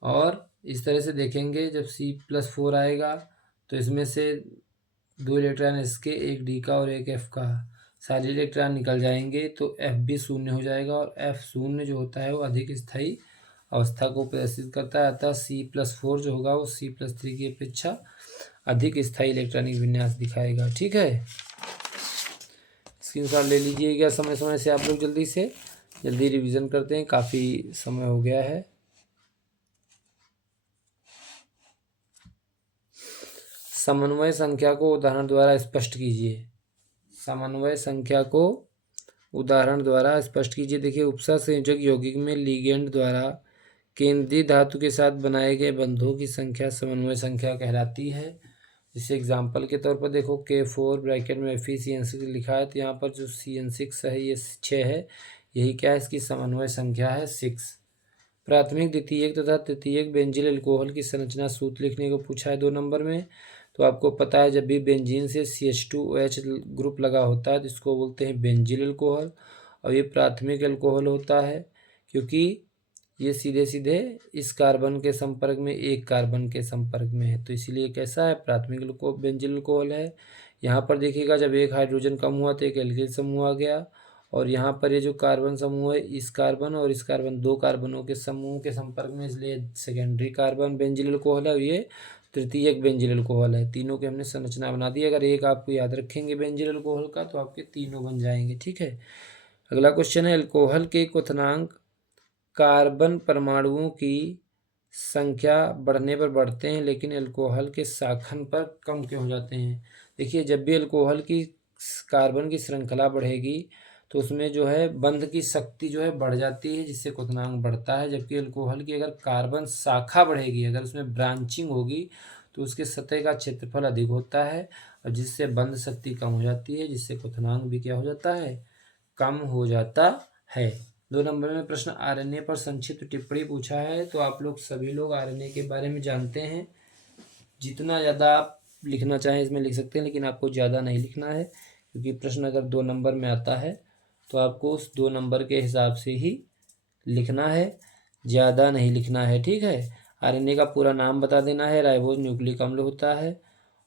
और इस तरह से देखेंगे जब C+4 आएगा तो इसमें से 2 इलेक्ट्रॉन इसके, 1 डी का और 1 एफ का, सारे इलेक्ट्रॉन निकल जाएंगे, तो एफ भी 0 हो जाएगा, और F0 जो होता है वो अधिक स्थायी अवस्था को प्रदर्शित करता है। अतः C+4 जो होगा वो C+3 की अपेक्षा अधिक स्थायी इलेक्ट्रॉनिक विन्यास दिखाएगा। ठीक है, स्क्रीनशॉट ले लीजिएगा समय समय से आप लोग। जल्दी रिवीजन करते हैं, काफ़ी समय हो गया है। समन्वय संख्या को उदाहरण द्वारा स्पष्ट कीजिए। समन्वय संख्या को उदाहरण द्वारा स्पष्ट कीजिए। देखिए, उपसर्ग संयोजक यौगिक में लिगेंड द्वारा केंद्रीय धातु के साथ बनाए गए बंधों की संख्या समन्वय संख्या कहलाती है। जैसे एग्जाम्पल के तौर पर देखो, K4 ब्रैकेट में FeCN6 लिखा है, तो यहाँ पर जो CN6 है ये 6 है, यही क्या है, इसकी समन्वय संख्या है 6। प्राथमिक, द्वितीयक तथा तृतीयक बेंजील अल्कोहल की संरचना सूत्र लिखने को पूछा है 2 नंबर में। तो आपको पता है, जब भी बेंजीन से CH2OH ग्रुप लगा होता है तो इसको बोलते हैं बेंजील अल्कोहल, और ये प्राथमिक अल्कोहल होता है क्योंकि ये सीधे सीधे इस कार्बन के संपर्क में एक कार्बन के संपर्क में है, तो इसीलिए कैसा है, प्राथमिक बेंजील अल्कोहल है। यहाँ पर देखिएगा, जब एक हाइड्रोजन कम हुआ तो एक एल्किल समूह आ गया, और यहाँ पर ये जो कार्बन समूह है, इस कार्बन और इस कार्बन, 2 कार्बनों के समूह के संपर्क में, इसलिए सेकेंडरी कार्बन बेंजील अल्कोहल है, और ये तृतीयक बेंजील अल्कोहल है। तीनों की हमने संरचना बना दी। अगर एक आपको याद रखेंगे बेंजील अल्कोहल का तो आपके तीनों बन जाएंगे। ठीक है, अगला क्वेश्चन है, अल्कोहल के क्वथनांक कार्बन परमाणुओं की संख्या बढ़ने पर बढ़ते हैं लेकिन अल्कोहल के शाखन पर कम क्यों हो जाते हैं। देखिए, जब भी अल्कोहल की कार्बन की श्रृंखला बढ़ेगी तो उसमें जो है बंध की शक्ति जो है बढ़ जाती है, जिससे क्वथनांक बढ़ता है। जबकि अल्कोहल की अगर कार्बन शाखा बढ़ेगी, अगर उसमें ब्रांचिंग होगी, तो उसके सतह का क्षेत्रफल अधिक होता है, और जिससे बंध शक्ति कम हो जाती है, जिससे क्वथनांक भी क्या हो जाता है, कम हो जाता है। 2 नंबर में प्रश्न आरएनए पर संक्षिप्त टिप्पणी पूछा है। तो आप लोग सभी लोग आरएनए के बारे में जानते हैं, जितना ज़्यादा आप लिखना चाहें इसमें लिख सकते हैं, लेकिन आपको ज़्यादा नहीं लिखना है, क्योंकि प्रश्न अगर 2 नंबर में आता है तो आपको उस 2 नंबर के हिसाब से ही लिखना है, ज़्यादा नहीं लिखना है। ठीक है, आरएनए का पूरा नाम बता देना है। राइबोज न्यूक्लिक अम्ल होता है,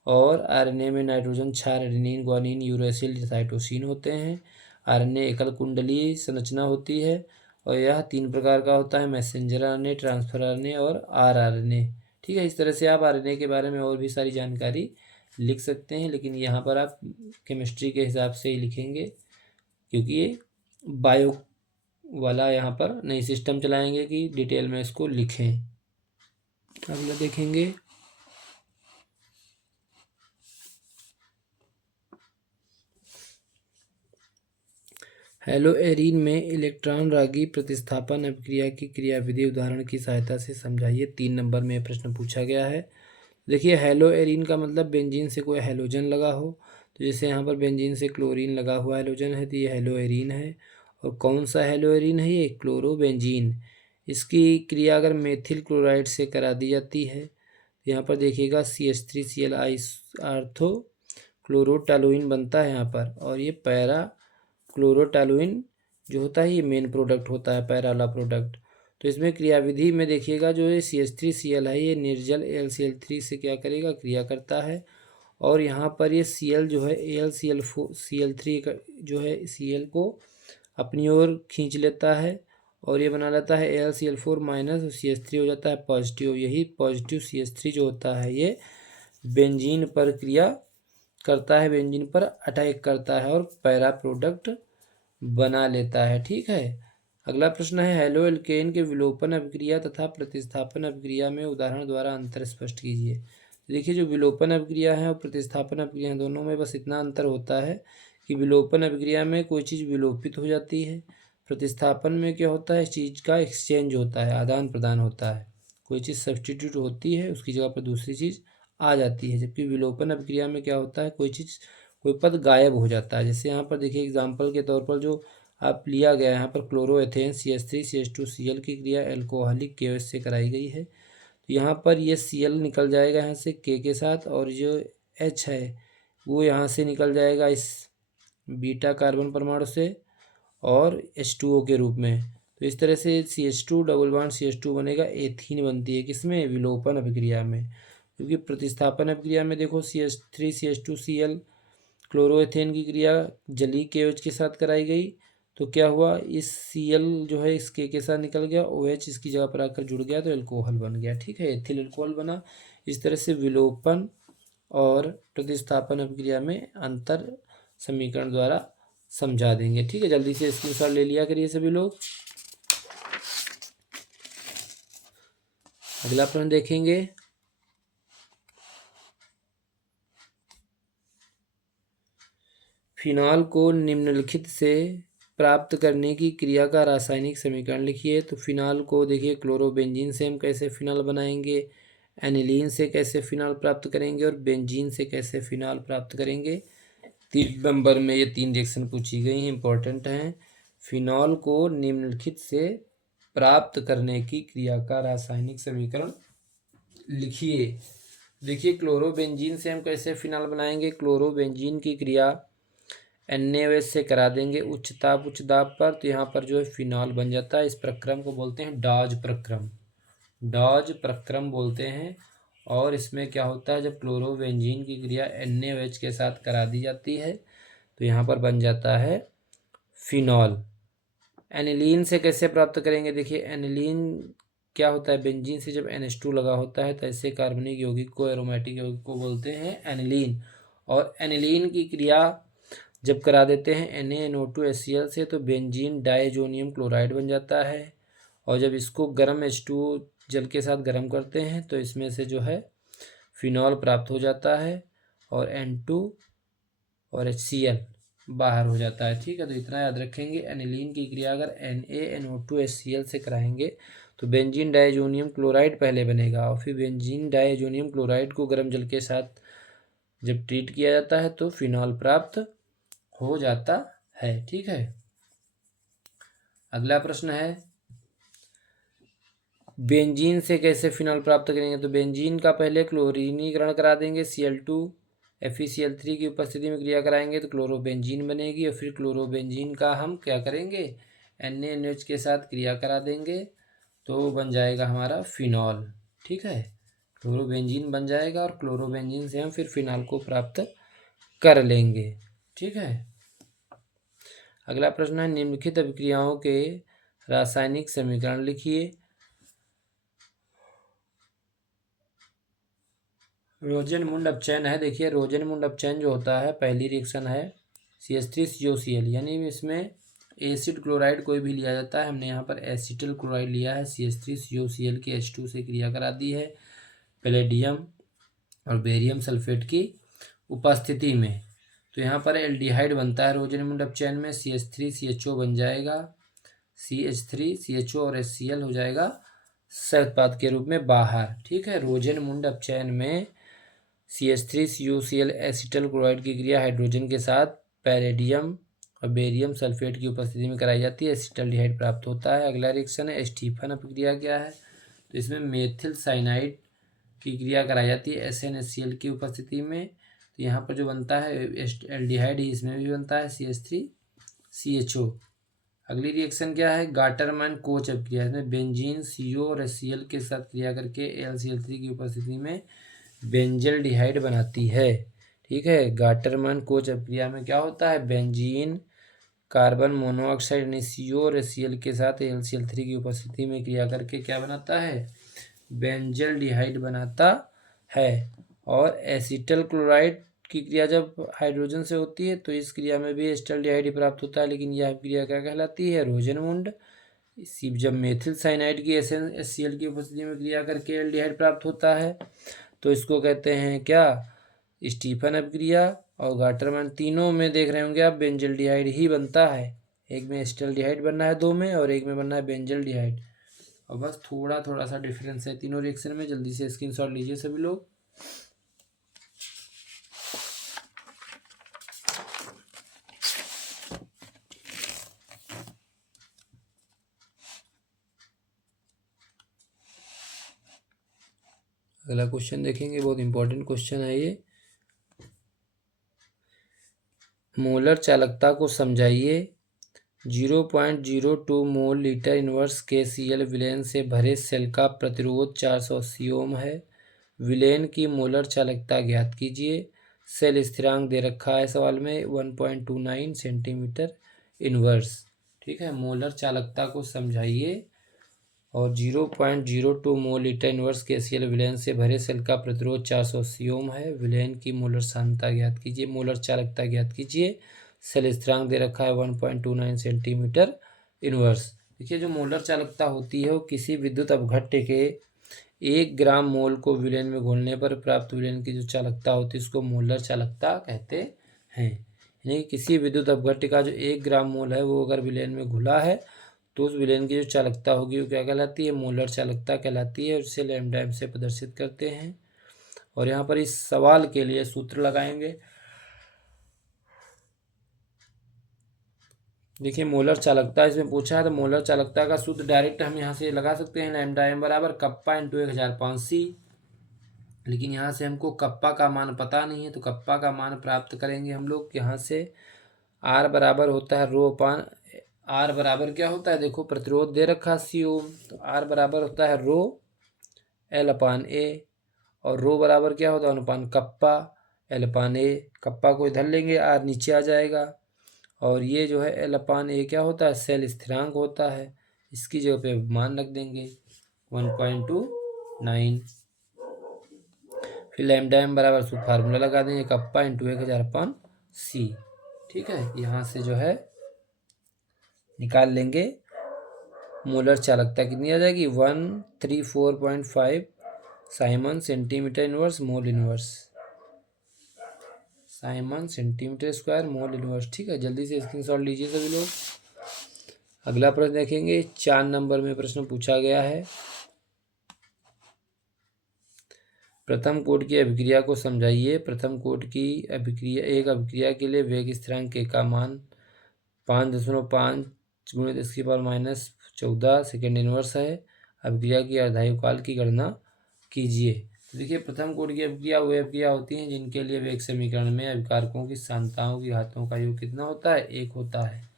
और आरएनए में नाइट्रोजन क्षार एडेनिन ग्वानिन यूरेसिल साइटोसिन होते हैं। आरएनए एकल कुंडली संरचना होती है, और यह 3 प्रकार का होता है, मैसेंजर आरएनए, ट्रांसफर आरएनए और आरआरएनए। ठीक है, इस तरह से आप आरएनए के बारे में और भी सारी जानकारी लिख सकते हैं, लेकिन यहाँ पर आप केमिस्ट्री के हिसाब से ही लिखेंगे, क्योंकि ये बायो वाला यहाँ पर नई सिस्टम चलाएंगे कि डिटेल में इसको लिखें। अगला देखेंगे, हेलोएरीन में इलेक्ट्रॉन रागी प्रतिस्थापन अभिक्रिया की क्रियाविधि उदाहरण की सहायता से समझाइए। 3 नंबर में प्रश्न पूछा गया है। देखिए, हेलोएरीन का मतलब बेंजीन से कोई हेलोजन लगा हो, तो जैसे यहाँ पर बेंजीन से क्लोरीन लगा हुआ हेलोजन है, तो ये हेलोएरीन है। और कौन सा हेलोएरीन है, ये क्लोरोबेंजीन। इसकी क्रिया अगर मेथिल क्लोराइड से करा दी जाती है, तो यहाँ पर देखिएगा CH3Cl आर्थो क्लोरोटालुइन बनता है यहाँ पर, और ये पैरा क्लोरोटालुइन जो होता है ये मेन प्रोडक्ट होता है, पैरा वाला प्रोडक्ट। तो इसमें क्रियाविधि में देखिएगा, जो ये CH3Cl है, ये निर्जल AlCl3 से क्या करेगा, क्रिया करता है, और यहाँ पर ये Cl जो है AlCl3 जो है Cl को अपनी ओर खींच लेता है, और ये बना लेता है AlCl4 माइनस, CH3 हो जाता है पॉजिटिव। यही पॉजिटिव CH3 जो होता है ये बेंजीन पर क्रिया करता है, बेंजीन पर अटैक करता है और पैरा प्रोडक्ट बना लेता है। ठीक है, अगला प्रश्न है, हेलो एल्केन के विलोपन अभिक्रिया तथा प्रतिस्थापन अभिक्रिया में उदाहरण द्वारा अंतर स्पष्ट कीजिए। देखिए, जो विलोपन अभिक्रिया है और प्रतिस्थापन अभिक्रिया है, दोनों में बस इतना अंतर होता है कि विलोपन अभिक्रिया में कोई चीज़ विलोपित हो जाती है, प्रतिस्थापन में क्या होता है, चीज़ का एक्सचेंज होता है, आदान प्रदान होता है, कोई चीज़ सब्सटीट्यूट होती है, उसकी जगह पर दूसरी चीज़ आ जाती है। जबकि विलोपन अभिक्रिया में क्या होता है, कोई पद गायब हो जाता है। जैसे यहाँ पर देखिए, एग्जाम्पल के तौर पर जो आप लिया गया यहाँ पर क्लोरोएथेन CH3CH2Cl की क्रिया एल्कोहलिक KOH से कराई गई है, तो यहाँ पर ये Cl निकल जाएगा यहाँ से K के साथ, और जो H है वो यहाँ से निकल जाएगा इस बीटा कार्बन परमाणु से, और H2O के रूप में। तो इस तरह से CH2 डबल बॉन्ड CH2 बनेगा, एथीन बनती है, किसमें, विलोपन अभिक्रिया में। क्योंकि प्रतिस्थापन अभिक्रिया में देखो CH3CH2Cl क्लोरोएथेन की क्रिया जलीय KOH के साथ कराई गई, तो क्या हुआ, इस Cl जो है इस K के साथ निकल गया, OH इसकी जगह पर आकर जुड़ गया, तो एल्कोहल बन गया। ठीक है, एथिल एल्कोहल बना। इस तरह से विलोपन और प्रतिस्थापन अभिक्रिया में अंतर समीकरण द्वारा समझा देंगे। ठीक है, जल्दी से स्क्रीनशॉट ले लिया करिए सभी लोग। अगला प्रश्न देखेंगे, फिनॉल को निम्नलिखित से प्राप्त करने की क्रिया का रासायनिक समीकरण लिखिए। तो फिनॉल को देखिए, क्लोरोबेंजीन से हम कैसे फिनॉल बनाएंगे, एनिलीन से कैसे फिनॉल प्राप्त करेंगे और बेंजीन से कैसे फिनॉल प्राप्त करेंगे। 3 नंबर में ये 3 रिएक्शन पूछी गई हैं, इंपॉर्टेंट हैं। फिनॉल को निम्नलिखित से प्राप्त करने की क्रिया का रासायनिक समीकरण लिखिए। देखिए, क्लोरोबेंजीन से हम कैसे फिनॉल बनाएंगे। क्लोरोबेंजीन की क्रिया NaOH से करा देंगे उच्च दाब पर, तो यहाँ पर जो है फिनॉल बन जाता है। इस प्रक्रम को बोलते हैं डॉज प्रक्रम, डॉज प्रक्रम बोलते हैं। और इसमें क्या होता है, जब क्लोरोबेंजीन की क्रिया NaOH के साथ करा दी जाती है तो यहाँ पर बन जाता है फिनॉल। एनिलीन से कैसे प्राप्त करेंगे। देखिए, एनिलीन क्या होता है, बेंजीन से जब NH2 लगा होता है तो ऐसे कार्बनिक यौगिक को, एरोमेटिक यौगिक को बोलते हैं एनिलीन। और एनिलीन की क्रिया जब करा देते हैं NaNO2HCl से तो बेंजीन डायजोनियम क्लोराइड बन जाता है। और जब इसको गर्म H2 जल के साथ गर्म करते हैं तो इसमें से जो है फिनॉल प्राप्त हो जाता है और N2 और HCl बाहर हो जाता है। ठीक है, तो इतना याद रखेंगे। एनिलीन की क्रिया अगर NaNO2HCl से कराएंगे तो बेंजीन डायजोनियम क्लोराइड पहले बनेगा और फिर बेंजीन डायजोनियम क्लोराइड को गर्म जल के साथ जब ट्रीट किया जाता है तो फिनॉल प्राप्त हो जाता है। ठीक है, अगला प्रश्न है, बेंजीन से कैसे फिनॉल प्राप्त करेंगे। तो बेंजीन का पहले क्लोरीनीकरण करा देंगे, Cl2 FeCl3 की उपस्थिति में क्रिया कराएंगे तो क्लोरोबेंजीन बनेगी। और फिर क्लोरोबेंजीन का हम क्या करेंगे, NaNH के साथ क्रिया करा देंगे तो बन जाएगा हमारा फिनॉल। ठीक है, क्लोरोबेंजीन बन जाएगा और क्लोरोबेंजीन से हम फिर फिनॉल को प्राप्त कर लेंगे। ठीक है, अगला प्रश्न है, निम्नलिखित अभिक्रियाओं के रासायनिक समीकरण लिखिए। रोजेनमुंड अपचयन है। देखिए, रोजेनमुंड अपचयन जो होता है, पहली रिएक्शन है CH3COCl, यानी इसमें एसिड क्लोराइड कोई भी लिया जाता है। हमने यहाँ पर एसिटल क्लोराइड लिया है, CH3COCl की H2 से क्रिया करा दी है पैलेडियम और बेरियम सल्फेट की उपस्थिति में। तो यहाँ पर एल्डिहाइड बनता है रोजेनमुंड अपचयन में, CH3CHO बन जाएगा, CH3CHO और HCl हो जाएगा सहउत्पाद के रूप में बाहर। ठीक है, रोजेनमुंड अपचयन में CH3COCl एसिटल क्लोराइड की क्रिया हाइड्रोजन के साथ पैलेडियम और बेरियम सल्फेट की उपस्थिति में कराई जाती है, एसिटल्डिहाइड प्राप्त होता है। अगला रिएक्शन है स्टीफन अपक्रिया। क्या है, तो इसमें मेथिल साइनाइड की क्रिया कराई जाती है SnHCl की उपस्थिति में। तो यहाँ पर जो बनता है एल्डिहाइड ही इसमें भी बनता है, CH3CHO। अगली रिएक्शन क्या है, गाटरमैन कोच अपक्रिया। इसमें बेंजीन CO और HCl के साथ क्रिया करके AlCl3 की उपस्थिति में बेंजल्डिहाइड बनाती है। ठीक है, गाटरमैन कोच अपक्रिया में क्या होता है, बेंजीन कार्बन मोनोऑक्साइड यानी CO और HCl के साथ AlCl3 की उपस्थिति में क्रिया करके क्या बनाता है, बेंजल्डिहाइड बनाता है। और एसिटल क्लोराइड की क्रिया जब हाइड्रोजन से होती है तो इस क्रिया में भी एसिटल्डिहाइड प्राप्त होता है, लेकिन यह क्रिया क्या कहलाती है, रोजेनमुंड। जब मेथिल साइनाइड की SnHCl की उपस्थिति में क्रिया करके एल्डिहाइड प्राप्त होता है तो इसको कहते हैं क्या, स्टीफन अपक्रिया। और गाटरमैन, तीनों में देख रहे होंगे आप बेंजल्डिहाइड ही बनता है। एक में एसिटल्डिहाइड बनना है, दो में, और एक में बनना है बेंजल्डिहाइड। और बस थोड़ा थोड़ा सा डिफरेंस है तीनों रिएक्शन में। जल्दी से स्क्रीनशॉट लीजिए सभी लोग। अगला क्वेश्चन देखेंगे, बहुत इंपॉर्टेंट क्वेश्चन है ये। मोलर चालकता को समझाइए। 0.02 mole litre inverse KCl villain से भरे सेल का प्रतिरोध 480 ओम है। विलेन की मोलर चालकता ज्ञात कीजिए। सेल स्थिरांक दे रखा है सवाल में 1.29 सेंटीमीटर इनवर्स। ठीक है, मोलर चालकता को समझाइए। और 0.02 mole litre inverse KCl villain से भरे सेल का प्रतिरोध 480 ओम है। विलेन की मोलर सांद्रता ज्ञात कीजिए, मोलर चालकता ज्ञात कीजिए। सेल स्थिरांक दे रखा है 1.29 सेंटीमीटर इनवर्स। देखिए, जो मोलर चालकता होती है वो किसी विद्युत अपघट्य के 1 ग्राम मोल को विलेन में घोलने पर प्राप्त विलेन की जो चालकता होती है उसको मोलर चालकता कहते हैं। यानी कि किसी विद्युत अपघट्य का जो 1 ग्राम मोल है वो अगर विलयन में घुला है तो उस विलयन की जो चालकता होगी वो क्या कहलाती है, मोलर चालकता कहलाती है, और इसे लैम्डा एम से प्रदर्शित करते हैं। और यहाँ पर इस सवाल के लिए सूत्र लगाएंगे। देखिए मोलर चालकता इसमें पूछा है, तो मोलर चालकता का सूत्र डायरेक्ट हम यहाँ से लगा सकते हैं, लैम्डा एम बराबर कप्पा इंटू 1005C। लेकिन यहाँ से हमको कप्पा का मान पता नहीं है, तो कप्पा का मान प्राप्त करेंगे हम लोग यहाँ से। आर बराबर होता है रो अपान, आर बराबर क्या होता है, देखो प्रतिरोध दे रखा 80 ओम, तो आर बराबर होता है रो एल अपान ए, और रो बराबर क्या होता है अनुपान कप्पा एल अपान ए। कप्पा को इधर लेंगे, आर नीचे आ जाएगा, और ये जो है एल अपान ए क्या होता है, सेल स्थिरांक होता है। इसकी जगह पे मान रख देंगे 1.29। फिर लैम्डा एम बराबर सूत्र फार्मूला लगा देंगे, कप्पा इंटू 1000/C। ठीक है, यहाँ से जो है निकाल लेंगे मोलर चालकता कितनी आ जाएगी, 134.5 Simon centimetre inverse mole inverse, Simon centimetre square mole inverse. ठीक है, जल्दी से स्क्रीनशॉट लीजिए सभी लोग। अगला प्रश्न देखेंगे, 4 नंबर में प्रश्न पूछा गया है। प्रथम कोटि की अभिक्रिया को समझाइए। प्रथम कोटि की अभिक्रिया, एक अभिक्रिया के लिए वेग स्थिरांक के का मान 5.5 × 10⁻⁻14 सेकेंड इनवर्स है। अभिक्रिया की अर्धायु काल की गणना कीजिए। तो देखिए प्रथम कोटि की अभिक्रिया वो अभिक्रिया होती हैं जिनके लिए वेग समीकरण में अभिकारकों की सांद्रताओं की घातों का योग कितना होता है, 1 होता है।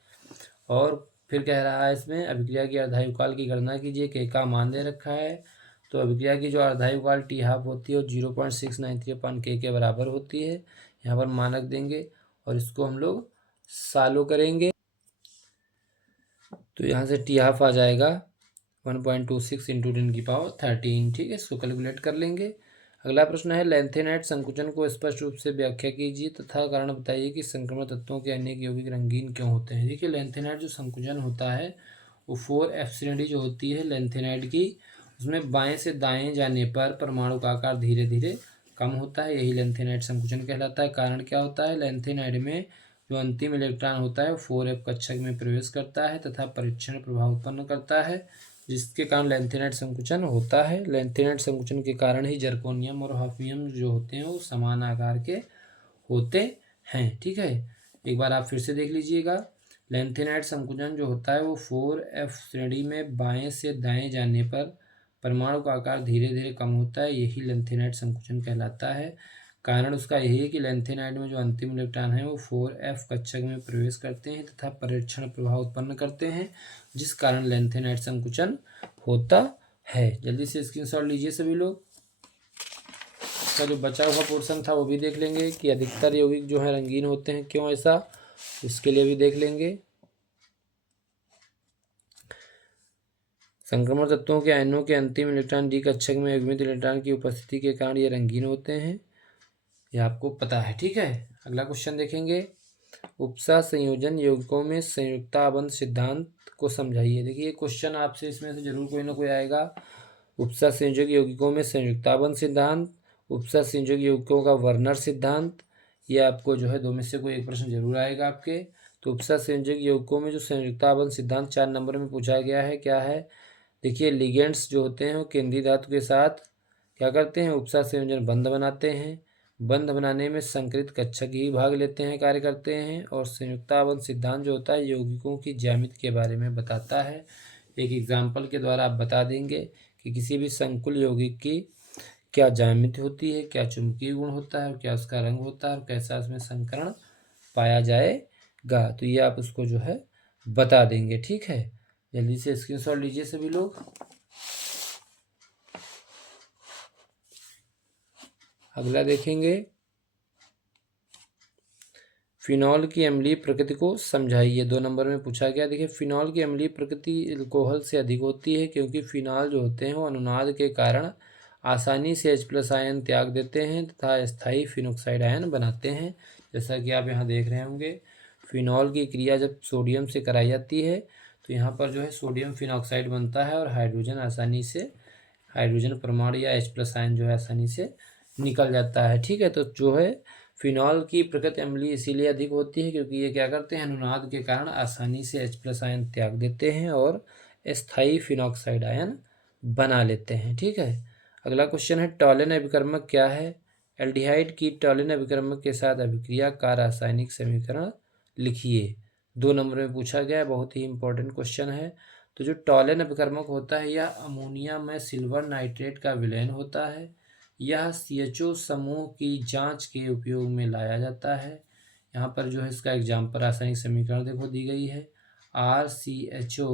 और फिर कह रहा है इसमें अभिक्रिया की अर्धायु काल की गणना कीजिए, के का मान दे रखा है। तो अभिक्रिया की जो अर्धायु काल टी हाफ होती है वो 0.693 के बराबर होती है। यहाँ पर मानक देंगे और इसको हम लोग सालों करेंगे, तो यहाँ से टी हाफ आ जाएगा 1.26 × 10⁻13। ठीक है, इसको कैलकुलेट कर लेंगे। अगला प्रश्न है, लैंथेनाइट संकुचन को स्पष्ट रूप से व्याख्या कीजिए तथा कारण बताइए कि संक्रमण तत्वों के अनेक यौगिक रंगीन क्यों होते हैं। देखिए लैंथेनाइट जो संकुचन होता है वो 4F श्रेणी जो होती है लैंथेनाइट की, उसमें बाएं से दाएं जाने पर परमाणु का आकार धीरे धीरे कम होता है, यही लैंथेनाइट संकुचन कहलाता है। कारण क्या होता है, लैंथेनाइट में जो अंतिम इलेक्ट्रॉन होता है वो 4F कक्षक में प्रवेश करता है तथा परीक्षण प्रभाव उत्पन्न करता है, जिसके कारण लैंथेनाइट संकुचन होता है। लैंथेनाइट संकुचन के कारण ही जर्कोनियम और हॉफनियम जो होते हैं वो समान आकार के होते हैं। ठीक है, एक बार आप फिर से देख लीजिएगा। लैंथेनाइट संकुचन जो होता है वो 4F श्रेणी में बाएं से दाएं जाने पर परमाणु का आकार धीरे धीरे कम होता है, यही लैंथेनाइट संकुचन कहलाता है। कारण उसका यही है कि लैंथेनाइट में जो अंतिम इलेक्ट्रॉन है वो 4F कक्षक में प्रवेश करते हैं तथा परीक्षण प्रभाव उत्पन्न करते हैं, जिस कारण लैंथेनाइट संकुचन होता है। जल्दी से स्क्रीनशॉट लीजिए सभी लोग। इसका जो बचा हुआ पोर्शन था वो भी देख लेंगे कि अधिकतर यौगिक जो है रंगीन होते हैं, क्यों ऐसा, इसके लिए भी देख लेंगे। संक्रमण तत्वों के आयनों के अंतिम इलेक्ट्रॉन डी कक्षक में युग्मित इलेक्ट्रॉन की उपस्थिति के कारण ये रंगीन होते हैं, ये आपको पता है। ठीक है, अगला क्वेश्चन देखेंगे, उपसा संयोजन यौगिकों में संयुक्ताबंध सिद्धांत को समझाइए। देखिए क्वेश्चन आपसे इसमें से जरूर कोई ना कोई आएगा। उपसा संयोजक यौगिकों में संयुक्ताबंध सिद्धांत, उपसा संयोजक यौगिकों का वर्नर सिद्धांत, ये आपको जो है दो में से कोई एक प्रश्न जरूर आएगा आपके। तो उपसा संयोजक यौगिकों में जो संयुक्ताबंध सिद्धांत 4 नंबर में पूछा गया है, क्या है, देखिए लिगेंड्स जो होते हैं वो केंद्रीय धातु के साथ क्या करते हैं, उपसा संयोजन बंध बनाते हैं। बंध बनाने में संकरित कक्षक ही भाग लेते हैं, कार्य करते हैं। और संयुक्ताबंध सिद्धांत जो होता है यौगिकों की ज्यामिति के बारे में बताता है। एक एग्जाम्पल के द्वारा आप बता देंगे कि किसी भी संकुल यौगिक की क्या ज्यामिति होती है, क्या चुंबकीय गुण होता है, क्या उसका रंग होता है और कैसा उसमें संकरण पाया जाएगा, तो ये आप उसको जो है बता देंगे। ठीक है, जल्दी से स्क्रीनशॉट लीजिए सभी लोग। अगला देखेंगे, फिनॉल की अम्लीय प्रकृति को समझाइए। 2 नंबर में पूछा गया। देखिए फिनॉल की अम्लीय प्रकृति अल्कोहल से अधिक होती है, क्योंकि फिनॉल जो होते हैं वो अनुनाद के कारण आसानी से H+ आयन त्याग देते हैं तथा स्थायी फिनोक्साइड आयन बनाते हैं। जैसा कि आप यहाँ देख रहे होंगे, फिनॉल की क्रिया जब सोडियम से कराई जाती है तो यहाँ पर जो है सोडियम फिनॉक्साइड बनता है और हाइड्रोजन आसानी से, हाइड्रोजन परमाणु या H+ आयन जो है आसानी से निकल जाता है। ठीक है, तो जो है फिनॉल की प्रकृति अम्लीय इसीलिए अधिक होती है क्योंकि ये क्या करते हैं, अनुनाद के कारण आसानी से H+ आयन त्याग देते हैं और स्थायी फिनॉक्साइड आयन बना लेते हैं। ठीक है, अगला क्वेश्चन है टॉलिन अभिकर्मक क्या है। एल्डिहाइड की टॉलिन अभिकर्मक के साथ अभिक्रिया का रासायनिक समीकरण लिखिए। 2 नंबर में पूछा गया है, बहुत ही इंपॉर्टेंट क्वेश्चन है। तो जो टॉलिन अभिकर्मक होता है यह अमोनिया में सिल्वर नाइट्रेट का विलयन होता है। यह CHO समूह की जांच के उपयोग में लाया जाता है। यहाँ पर जो है इसका एग्जाम्पल रासायनिक समीकरण देखो दी गई है, RCHO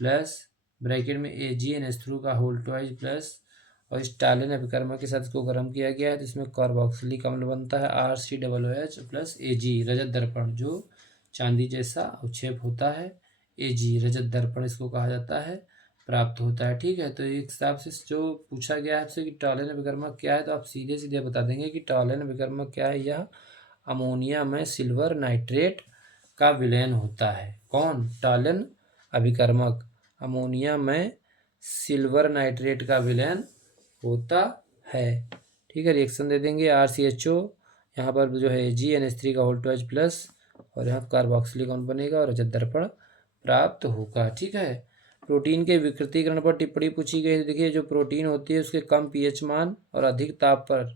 प्लस ब्रैकेट में AgNH3 का होल ट्वाइस प्लस, और इस टॉलिन अभिकर्मक के साथ इसको गर्म किया गया है तो इसमें कार्बोक्सिलिक अम्ल बनता है RCOOH प्लस Ag, रजत दर्पण जो चांदी जैसा अवक्षेप होता है, Ag रजत दर्पण इसको कहा जाता है, प्राप्त होता है। ठीक है, तो एक हिसाब से जो पूछा गया है आपसे कि टॉलिन अभिकर्मक क्या है तो आप सीधे सीधे बता देंगे कि टॉलिन अभिकर्मक क्या है, यह अमोनिया में सिल्वर नाइट्रेट का विलयन होता है। कौन? टॉलिन अभिकर्मक अमोनिया में सिल्वर नाइट्रेट का विलयन होता है। ठीक है, रिएक्शन दे देंगे RCHO, यहाँ पर जो है AgNH3 का होल ट्वाइस प्लस, और यहाँ कार्बोक्सिलिक अम्ल बनेगा और रजत दर्पण प्राप्त होगा। ठीक है, प्रोटीन के विकृतीकरण पर टिप्पणी पूछी गई है। देखिए जो प्रोटीन होती है उसके कम pH मान और अधिक ताप पर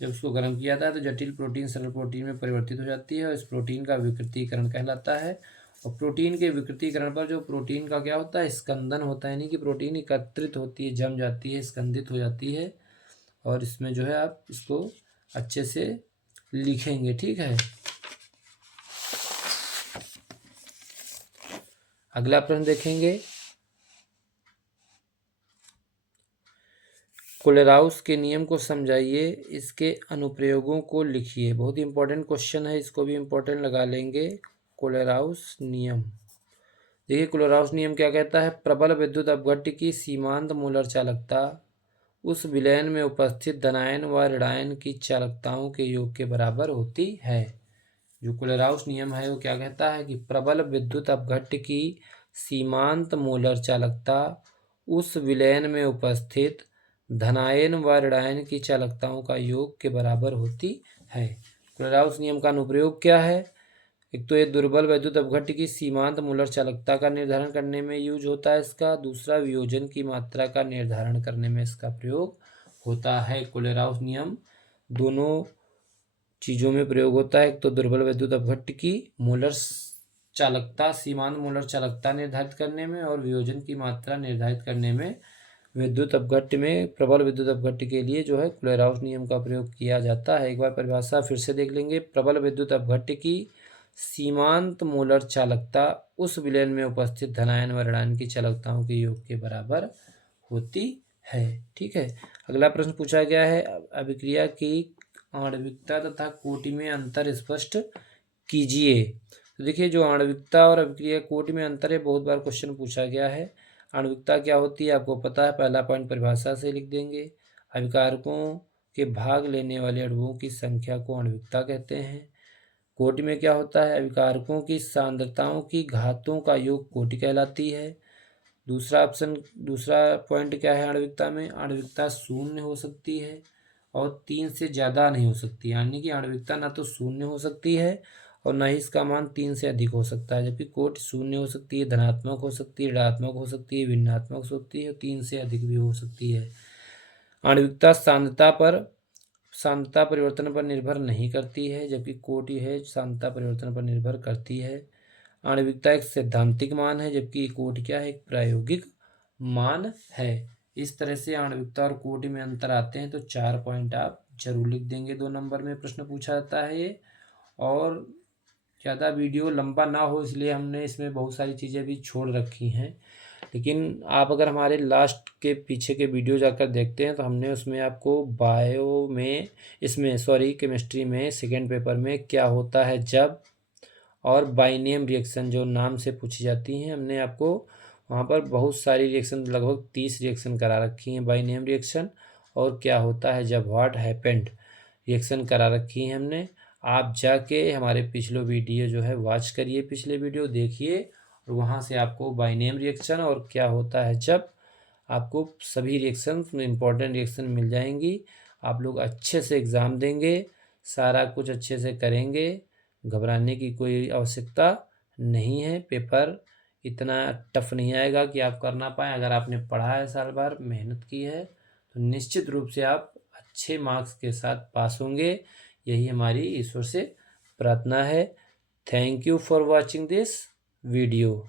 जब उसको गर्म किया जाता है तो जटिल प्रोटीन सरल प्रोटीन में परिवर्तित हो जाती है और इस प्रोटीन का विकृतीकरण कहलाता है। और प्रोटीन के विकृतीकरण पर जो प्रोटीन का क्या होता है, स्कंदन होता है, यानी कि प्रोटीन एकत्रित होती है, जम जाती है, स्कंदित हो जाती है, और इसमें जो है आप इसको अच्छे से लिखेंगे। ठीक है, अगला प्रश्न देखेंगे, कोलेराउस के नियम को समझाइए, इसके अनुप्रयोगों को लिखिए। बहुत ही इंपॉर्टेंट क्वेश्चन है, इसको भी इंपॉर्टेंट लगा लेंगे। कोलेराउस नियम, देखिए कोलेराउस नियम क्या कहता है, प्रबल विद्युत अपघट्य की सीमांत मोलर चालकता उस विलयन में उपस्थित धनायन व ऋणायन की चालकताओं के योग के बराबर होती है। जो कोलेराउस नियम है वो क्या कहता है कि प्रबल विद्युत अपघट्य की सीमांत मोलर चालकता उस विलयन में उपस्थित धनायन व ऋणायन की चालकताओं का योग के बराबर होती है। कोलेराउस नियम का अनुप्रयोग क्या है, एक तो ये दुर्बल वैद्युत अपघट्य की सीमांत मोलर चालकता का निर्धारण करने में यूज होता है इसका, दूसरा वियोजन की मात्रा का निर्धारण करने में इसका प्रयोग होता है। कोलेराउस नियम दोनों चीज़ों में प्रयोग होता है, एक तो दुर्बल वैद्युत अपघट्य की मोलर चालकता सीमांत मोलर चालकता निर्धारित करने में और वियोजन की मात्रा निर्धारित करने में। विद्युत अपघट्य में प्रबल विद्युत अपघट्य के लिए जो है कोलेराउस नियम का प्रयोग किया जाता है। एक बार परिभाषा फिर से देख लेंगे, प्रबल विद्युत अपघट्य की सीमांत मोलर चालकता उस विलयन में उपस्थित धनायन व ऋणायन की चालकताओं के योग के बराबर होती है। ठीक है, अगला प्रश्न पूछा गया है, अभिक्रिया की आणविकता तथा कोटि में अंतर स्पष्ट कीजिए। तो देखिए जो आणविकता और अभिक्रिया कोटि में अंतर है, बहुत बार क्वेश्चन पूछा गया है। आणविकता क्या होती है आपको पता है, पहला पॉइंट परिभाषा से लिख देंगे, अभिकारकों के भाग लेने वाले अणुओं की संख्या को आणविकता कहते हैं। कोटि में क्या होता है, अभिकारकों की सांद्रताओं की घातों का योग कोटि कहलाती है। दूसरा पॉइंट क्या है आणविकता में, आणविकता शून्य हो सकती है और 3 से ज़्यादा नहीं हो सकती, यानी कि आणविकता ना तो शून्य हो सकती है और ना ही इसका मान 3 से अधिक हो सकता है, जबकि कोटि शून्य हो सकती है, धनात्मक हो सकती है, ऋणात्मक हो सकती है, भिन्नात्मक हो सकती है और 3 से अधिक भी हो सकती है। आणविकता सांद्रता परिवर्तन पर निर्भर नहीं करती है, जबकि कोटि है सांद्रता परिवर्तन पर निर्भर करती है। आणविकता एक सैद्धांतिक मान है, जबकि कोटि क्या है, एक प्रायोगिक मान है। इस तरह से आणविकता और कोटि में अंतर आते हैं, तो 4 पॉइंट आप जरूर लिख देंगे। 2 नंबर में प्रश्न पूछा जाता है ये, और ज़्यादा वीडियो लंबा ना हो इसलिए हमने इसमें बहुत सारी चीज़ें भी छोड़ रखी हैं, लेकिन आप अगर हमारे लास्ट के पीछे के वीडियो जाकर देखते हैं तो हमने उसमें आपको केमिस्ट्री में सेकेंड पेपर में क्या होता है जब, और बाइनेम रिएक्शन जो नाम से पूछी जाती हैं, हमने आपको वहाँ पर बहुत सारी रिएक्शन लगभग 30 रिएक्शन करा रखी हैं बाइनेम रिएक्शन, और क्या होता है जब व्हाट हैपेंड रिएक्शन करा रखी हैं हमने। आप जाके हमारे पिछले वीडियो जो है वॉच करिए, पिछले वीडियो देखिए, और वहाँ से आपको बाइनेम रिएक्शन और क्या होता है जब आपको सभी रिएक्शन में इम्पॉर्टेंट रिएक्शन मिल जाएंगी। आप लोग अच्छे से एग्ज़ाम देंगे, सारा कुछ अच्छे से करेंगे, घबराने की कोई आवश्यकता नहीं है। पेपर इतना टफ नहीं आएगा कि आप कर ना पाएँ। अगर आपने पढ़ा है, साल भर मेहनत की है, तो निश्चित रूप से आप अच्छे मार्क्स के साथ पास होंगे। यही हमारी ईश्वर से प्रार्थना है। Thank you for watching this video.